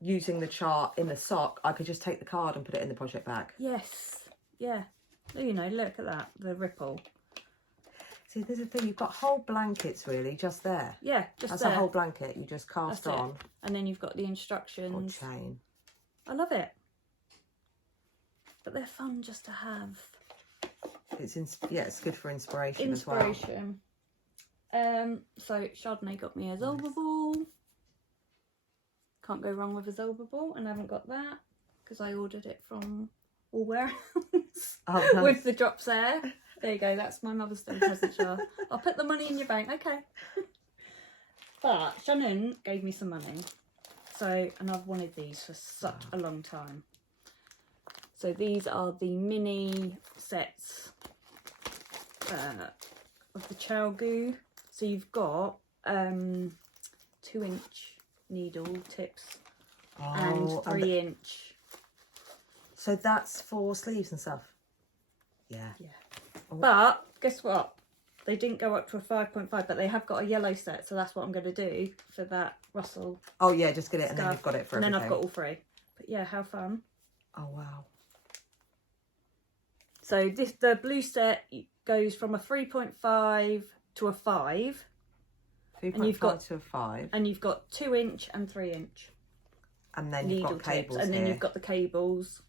using the chart in the sock, I could just take the card and put it in the project bag. Yes. Yeah. You know, look at that, the ripple. See, there's a thing, you've got whole blankets really just there. Yeah, just That's there. a whole blanket you just cast That's it. on. And then you've got the Or instructions. chain. I love it. But they're fun just to have. It's good for inspiration as well. Inspiration. So Chardonnay got me a Zolba ball. Can't go wrong with a Zolba ball, and I haven't got that because I ordered it from Allwear Oh, nice. with the drops there. There you go. That's my Mother's Day present, Char. I'll put the money in your bank. Okay. But Shannon gave me some money, and I've wanted these for such a long time. So these are the mini sets of the Chow Goo. So you've got 2-inch needle tips and 3-inch. So that's for sleeves and stuff. Yeah. Yeah. Oh. But guess what? They didn't go up to a 5.5, but they have got a yellow set, so that's what I'm going to do for that Russell. Oh yeah, just get it, and stuff. then you've got it for and everything. then I've got all three. But yeah, how fun! Oh wow. So the blue set goes from a 3.5 to a 5. 3.5 to a 5. And you've got 2-inch and 3-inch. And then you've got cables tips, and then here. you've got the cables.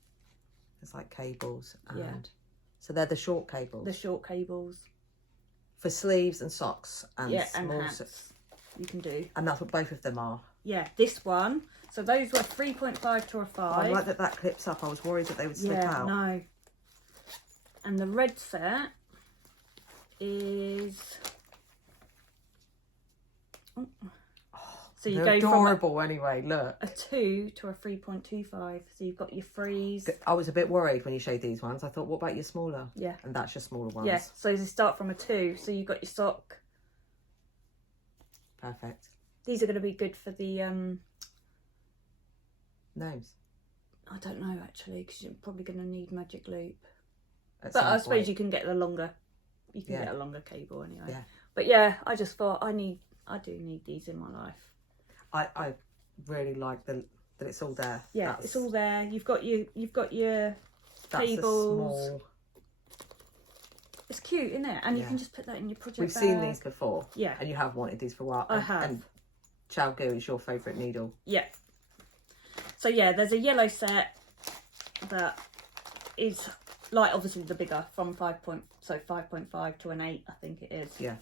It's like cables, and Yeah. so they're the short cables. The short cables. For sleeves and socks and And small hats. You can do. and that's what both of them are. Yeah, this one. So those were 3.5 to a 5. Oh, I like that clips up. I was worried that they would slip out. No. And the red set is. Oh. So you They're go adorable anyway. Look, from a 2 to a 3.25. So you've got your freeze. I was a bit worried when you showed these ones. I thought, what about your smaller? Yeah. And that's your smaller ones. Yeah. So they start from a 2. So you've got your sock. Perfect. These are going to be good for the Gnomes. I don't know actually, because you're probably going to need magic loop. At But some I suppose point. you can get the longer. You can Yeah. get a longer cable anyway. Yeah. But yeah, I just thought I do need these in my life. I really like that it's all there. Yeah, it's all there. You've got your that's cables. Small. It's cute, isn't it? And you Yeah. can just put that in your project We've bag. seen these before. Yeah. And you have wanted these for a while. I have. And Chow Goo is your favourite needle. Yeah. So yeah, there's a yellow set that is like obviously the bigger from 5.5 to an 8, I think it is. Yeah.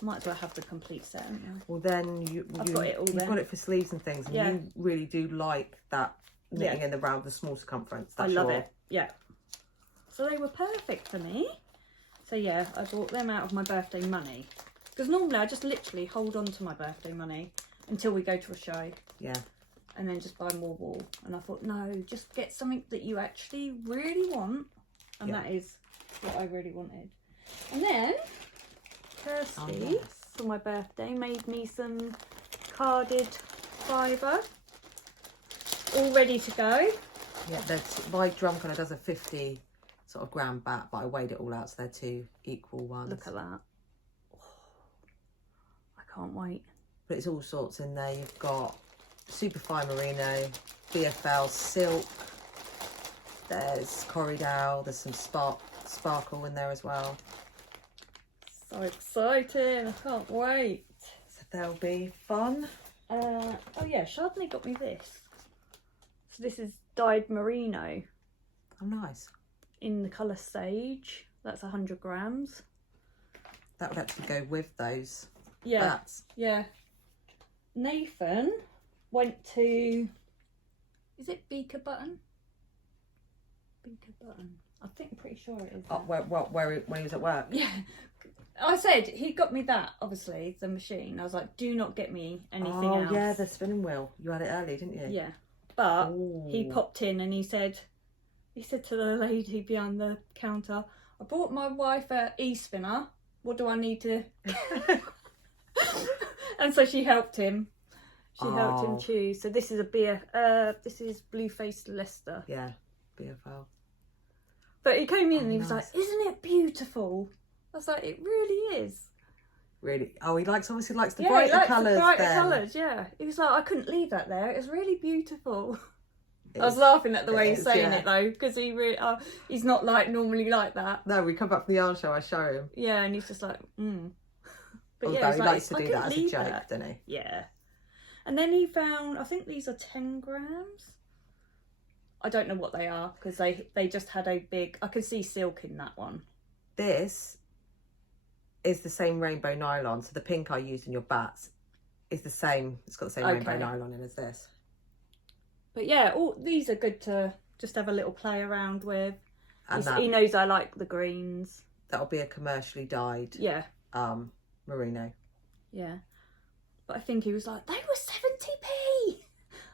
Might as well have the complete set, haven't I? Well, then I've got it all you've then. got it for sleeves and things, and Yeah. you really do like that knitting Yeah. in around the small circumference. I That's love it. Yeah. So they were perfect for me. So yeah, I bought them out of my birthday money. Because normally I just literally hold on to my birthday money until we go to a show. Yeah. And then just buy more wool. And I thought, no, just get something that you actually really want. And Yeah. that is what I really wanted. And then Kirsty, Oh, yes. for my birthday, made me some carded fibre. All ready to go. Yeah, my drum kind of does a 50 sort of gram bat, but I weighed it all out, so they're 2 equal ones. Look at that. Oh, I can't wait. But it's all sorts in there. You've got super fine merino, BFL silk. There's corridor. There's some sparkle in there as well. So exciting. I can't wait. So they'll be fun. Oh yeah, Chardonnay got me this. So this is dyed merino Oh, nice. in the colour sage. That's 100 grams. That would actually go with those Yeah, bats. yeah. Nathan went to, is it Beaker Button? Beaker Button. I think I'm pretty sure it is. Oh, there. when he was at work. Yeah. I said, he got me that, obviously, the machine. I was like, do not get me anything else. Oh, yeah, the spinning wheel. You had it early, didn't you? Yeah. But he Ooh. popped in and he said to the lady behind the counter, I bought my wife a e-spinner. What do I need to... And so she helped him. She helped him Oh. choose. So this is this is Blue Faced Leicester. Yeah, BFL. But he came in and he was nice. like, isn't it beautiful? I was like, it really is. Really? Oh, he obviously likes the Yeah, brighter he likes colours the brighter then. colours, yeah. He was like, I couldn't leave that there. It's really beautiful. I was It's- laughing at the way it he's is, saying yeah. it though, because he's not like normally like that. No, we come back from the yarn show, I show him. Yeah, and he's just like, But Although yeah, he's he like, likes to I do couldn't that as a leave joke, that. doesn't he? Yeah. And then he found, I think these are 10 grams. I don't know what they are, because they just had a big, I could see silk in that one. This is the same rainbow nylon, so the pink I used in your bats is the same. It's got the same rainbow nylon in as this. But yeah, all these are good to just have a little play around with. And He knows I like the greens. that'll be a commercially dyed merino. Yeah. But I think he was like, they were 70p.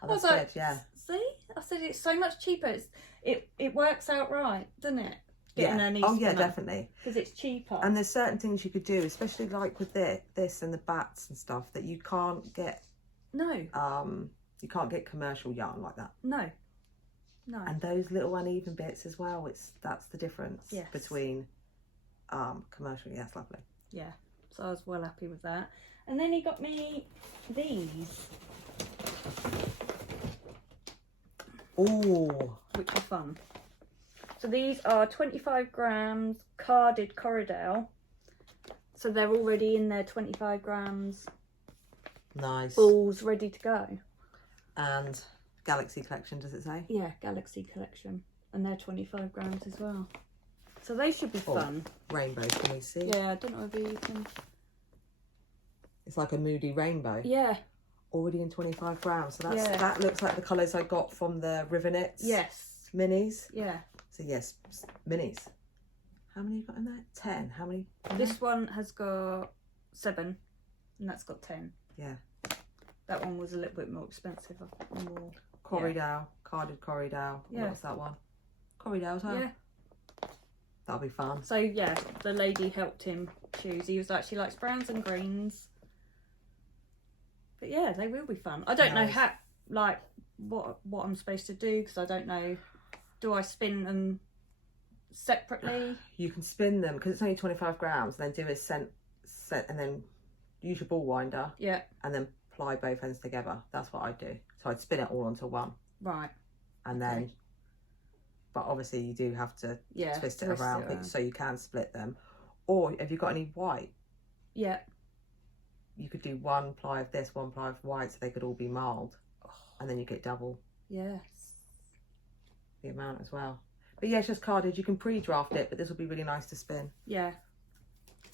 Oh, I was that's like, good, yeah. See? I said, it's so much cheaper. It works out right, doesn't it? Oh yeah, definitely. Because it's cheaper. And there's certain things you could do, especially like with this and the bats and stuff, that you can't get. No. You can't get commercial yarn like that. No. And those little uneven bits as well. That's the difference between commercial. Yeah, it's lovely. Yeah. So I was well happy with that. And then he got me these. Oh, which are fun. So these are 25 grams carded Corridale. So they're already in their 25 grams. Nice. Balls ready to go. And Galaxy collection, does it say? Yeah, Galaxy collection. And they're 25 grams as well. So they should be fun. Rainbow, can we see? Yeah, I don't know if you can. It's like a moody rainbow. Yeah. Already in 25 grams. So that looks like the colours I got from the River Knits. Yes. Minis. Yeah. So yes, minis. How many you got in there? 10. How many? This one has got 7 and that's got 10. Yeah. That one was a little bit more expensive. Corridale, carded Corridale. Yeah. What's that one? Corridale's huh? Yeah. That'll be fun. So yeah, the lady helped him choose. He was like, she likes browns and greens. But yeah, they will be fun. I don't know how, like, what I'm supposed to do, because I don't know. Do I spin them separately? You can spin them because it's only 25 grams, and then do a set, and then use your ball winder. Yeah. And then ply both ends together. That's what I'd do. So I'd spin it all onto one. Right. And then, but obviously you do have to twist it around so you can split them. Or have you got any white? Yeah. You could do one ply of this, one ply of white, so they could all be marled. And then you get double. Yes. The amount as well. But yeah, it's just carded. You can pre-draft it, but this will be really nice to spin. Yeah.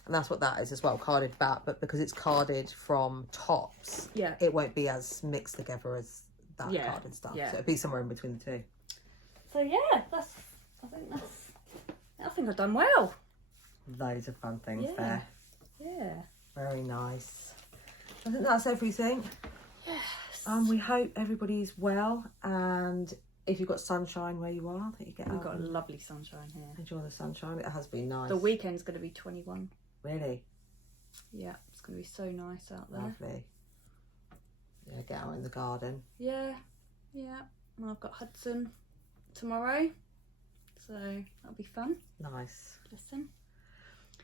And that's what that is as well, carded bat. But because it's carded from tops, it won't be as mixed together as that carded stuff. Yeah. So it'll be somewhere in between the two. So yeah, I think I've done well. Loads of fun things there. Yeah. Very nice. I think that's everything. Yes. We hope everybody's well, and if you've got sunshine where you are, that you get out. We've got lovely sunshine here. Enjoy the sunshine. It has been nice. The weekend's going to be 21. Really? Yeah, it's going to be so nice out there. Lovely. Yeah, get out in the garden. Yeah. And I've got Hudson tomorrow, so that'll be fun. Nice. Listen.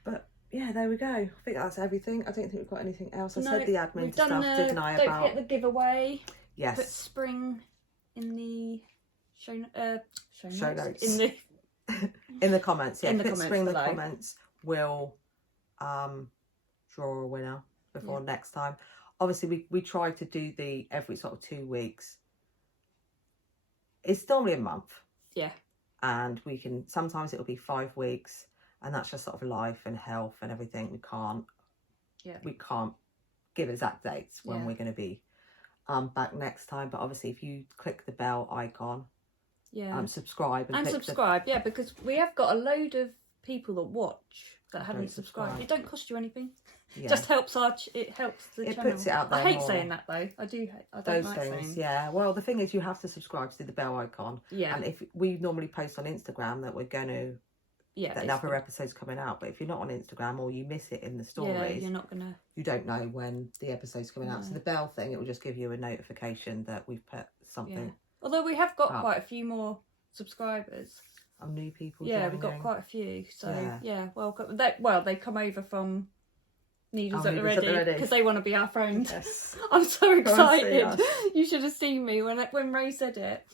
But yeah, there we go. I think that's everything. I don't think we've got anything else. I said the admin done stuff, didn't I? Don't forget the giveaway. Yes. Put spring in the show notes. In the in the comments. Yeah, in the put comments spring in the below. comments. We'll draw a winner before next time. Obviously, we try to do the every sort of 2 weeks. It's normally a month. Yeah. And we can, sometimes it'll be 5 weeks, and that's just sort of life and health and everything. We can't give exact dates when we're going to be back next time. But obviously, if you click the bell icon, subscribe and subscribe, because we have got a load of people that watch that haven't subscribed. It don't cost you anything. Just helps it helps the channel. It puts it out there. I hate more. saying that though. I don't those like things. saying. Yeah. Well, the thing is, you have to subscribe to the bell icon. Yeah. And if we normally post on Instagram that we're going to, that another episode's coming out, but if you're not on Instagram or you miss it in the stories, you're not gonna. You don't know when the episode's coming out. So the bell thing, it will just give you a notification that we've put something. Yeah. Although we have got quite a few more subscribers. new people. Yeah, joining. we've got quite a few. So Yeah. yeah, welcome. They come over from Needles at the Needles at the Ready Ready. because they want to be our friend. Yes. I'm so Come and see excited. us. You should have seen me when Ray said it.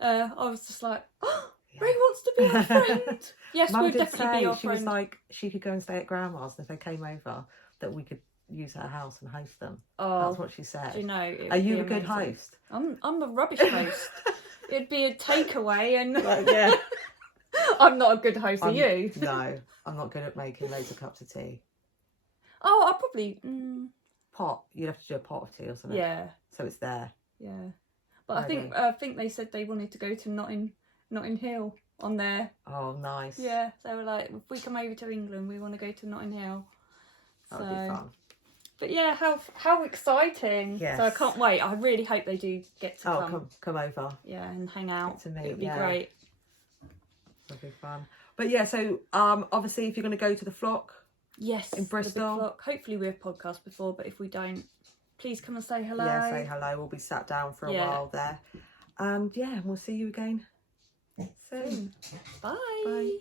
I was just like, oh, Yeah. Ray wants to be our friend. Yes, Mum we'll did definitely say be our she friend. was like she could go and stay at Grandma's, and if they came over, that we could use her house and host them. Oh, that's what she said. do you know? It Are would you be a good amazing. host? I'm a rubbish host. It'd be a takeaway, and Like, yeah. I'm not a good host. Are you? No, I'm not good at making loads of cups of tea. Oh, I'll probably. Pot. You'd have to do a pot of tea or something. Yeah. So it's there. Yeah. But I think they said they wanted to go to Notting Hill on there. Oh, nice. Yeah. So we're like, if we come over to England, we want to go to Notting Hill. That would be fun. But yeah, how exciting! Yes. So I can't wait. I really hope they do get to come over. Yeah, and hang out. Get to meet, It would be yeah. great. That'd be fun. But yeah, so obviously if you're going to go to the flock, Yes, in Bristol. the big flock. Hopefully we've podcast before, but if we don't, please come and say hello. yeah, say hello. We'll be sat down for a while there. And yeah, we'll see you again soon. Bye. Bye.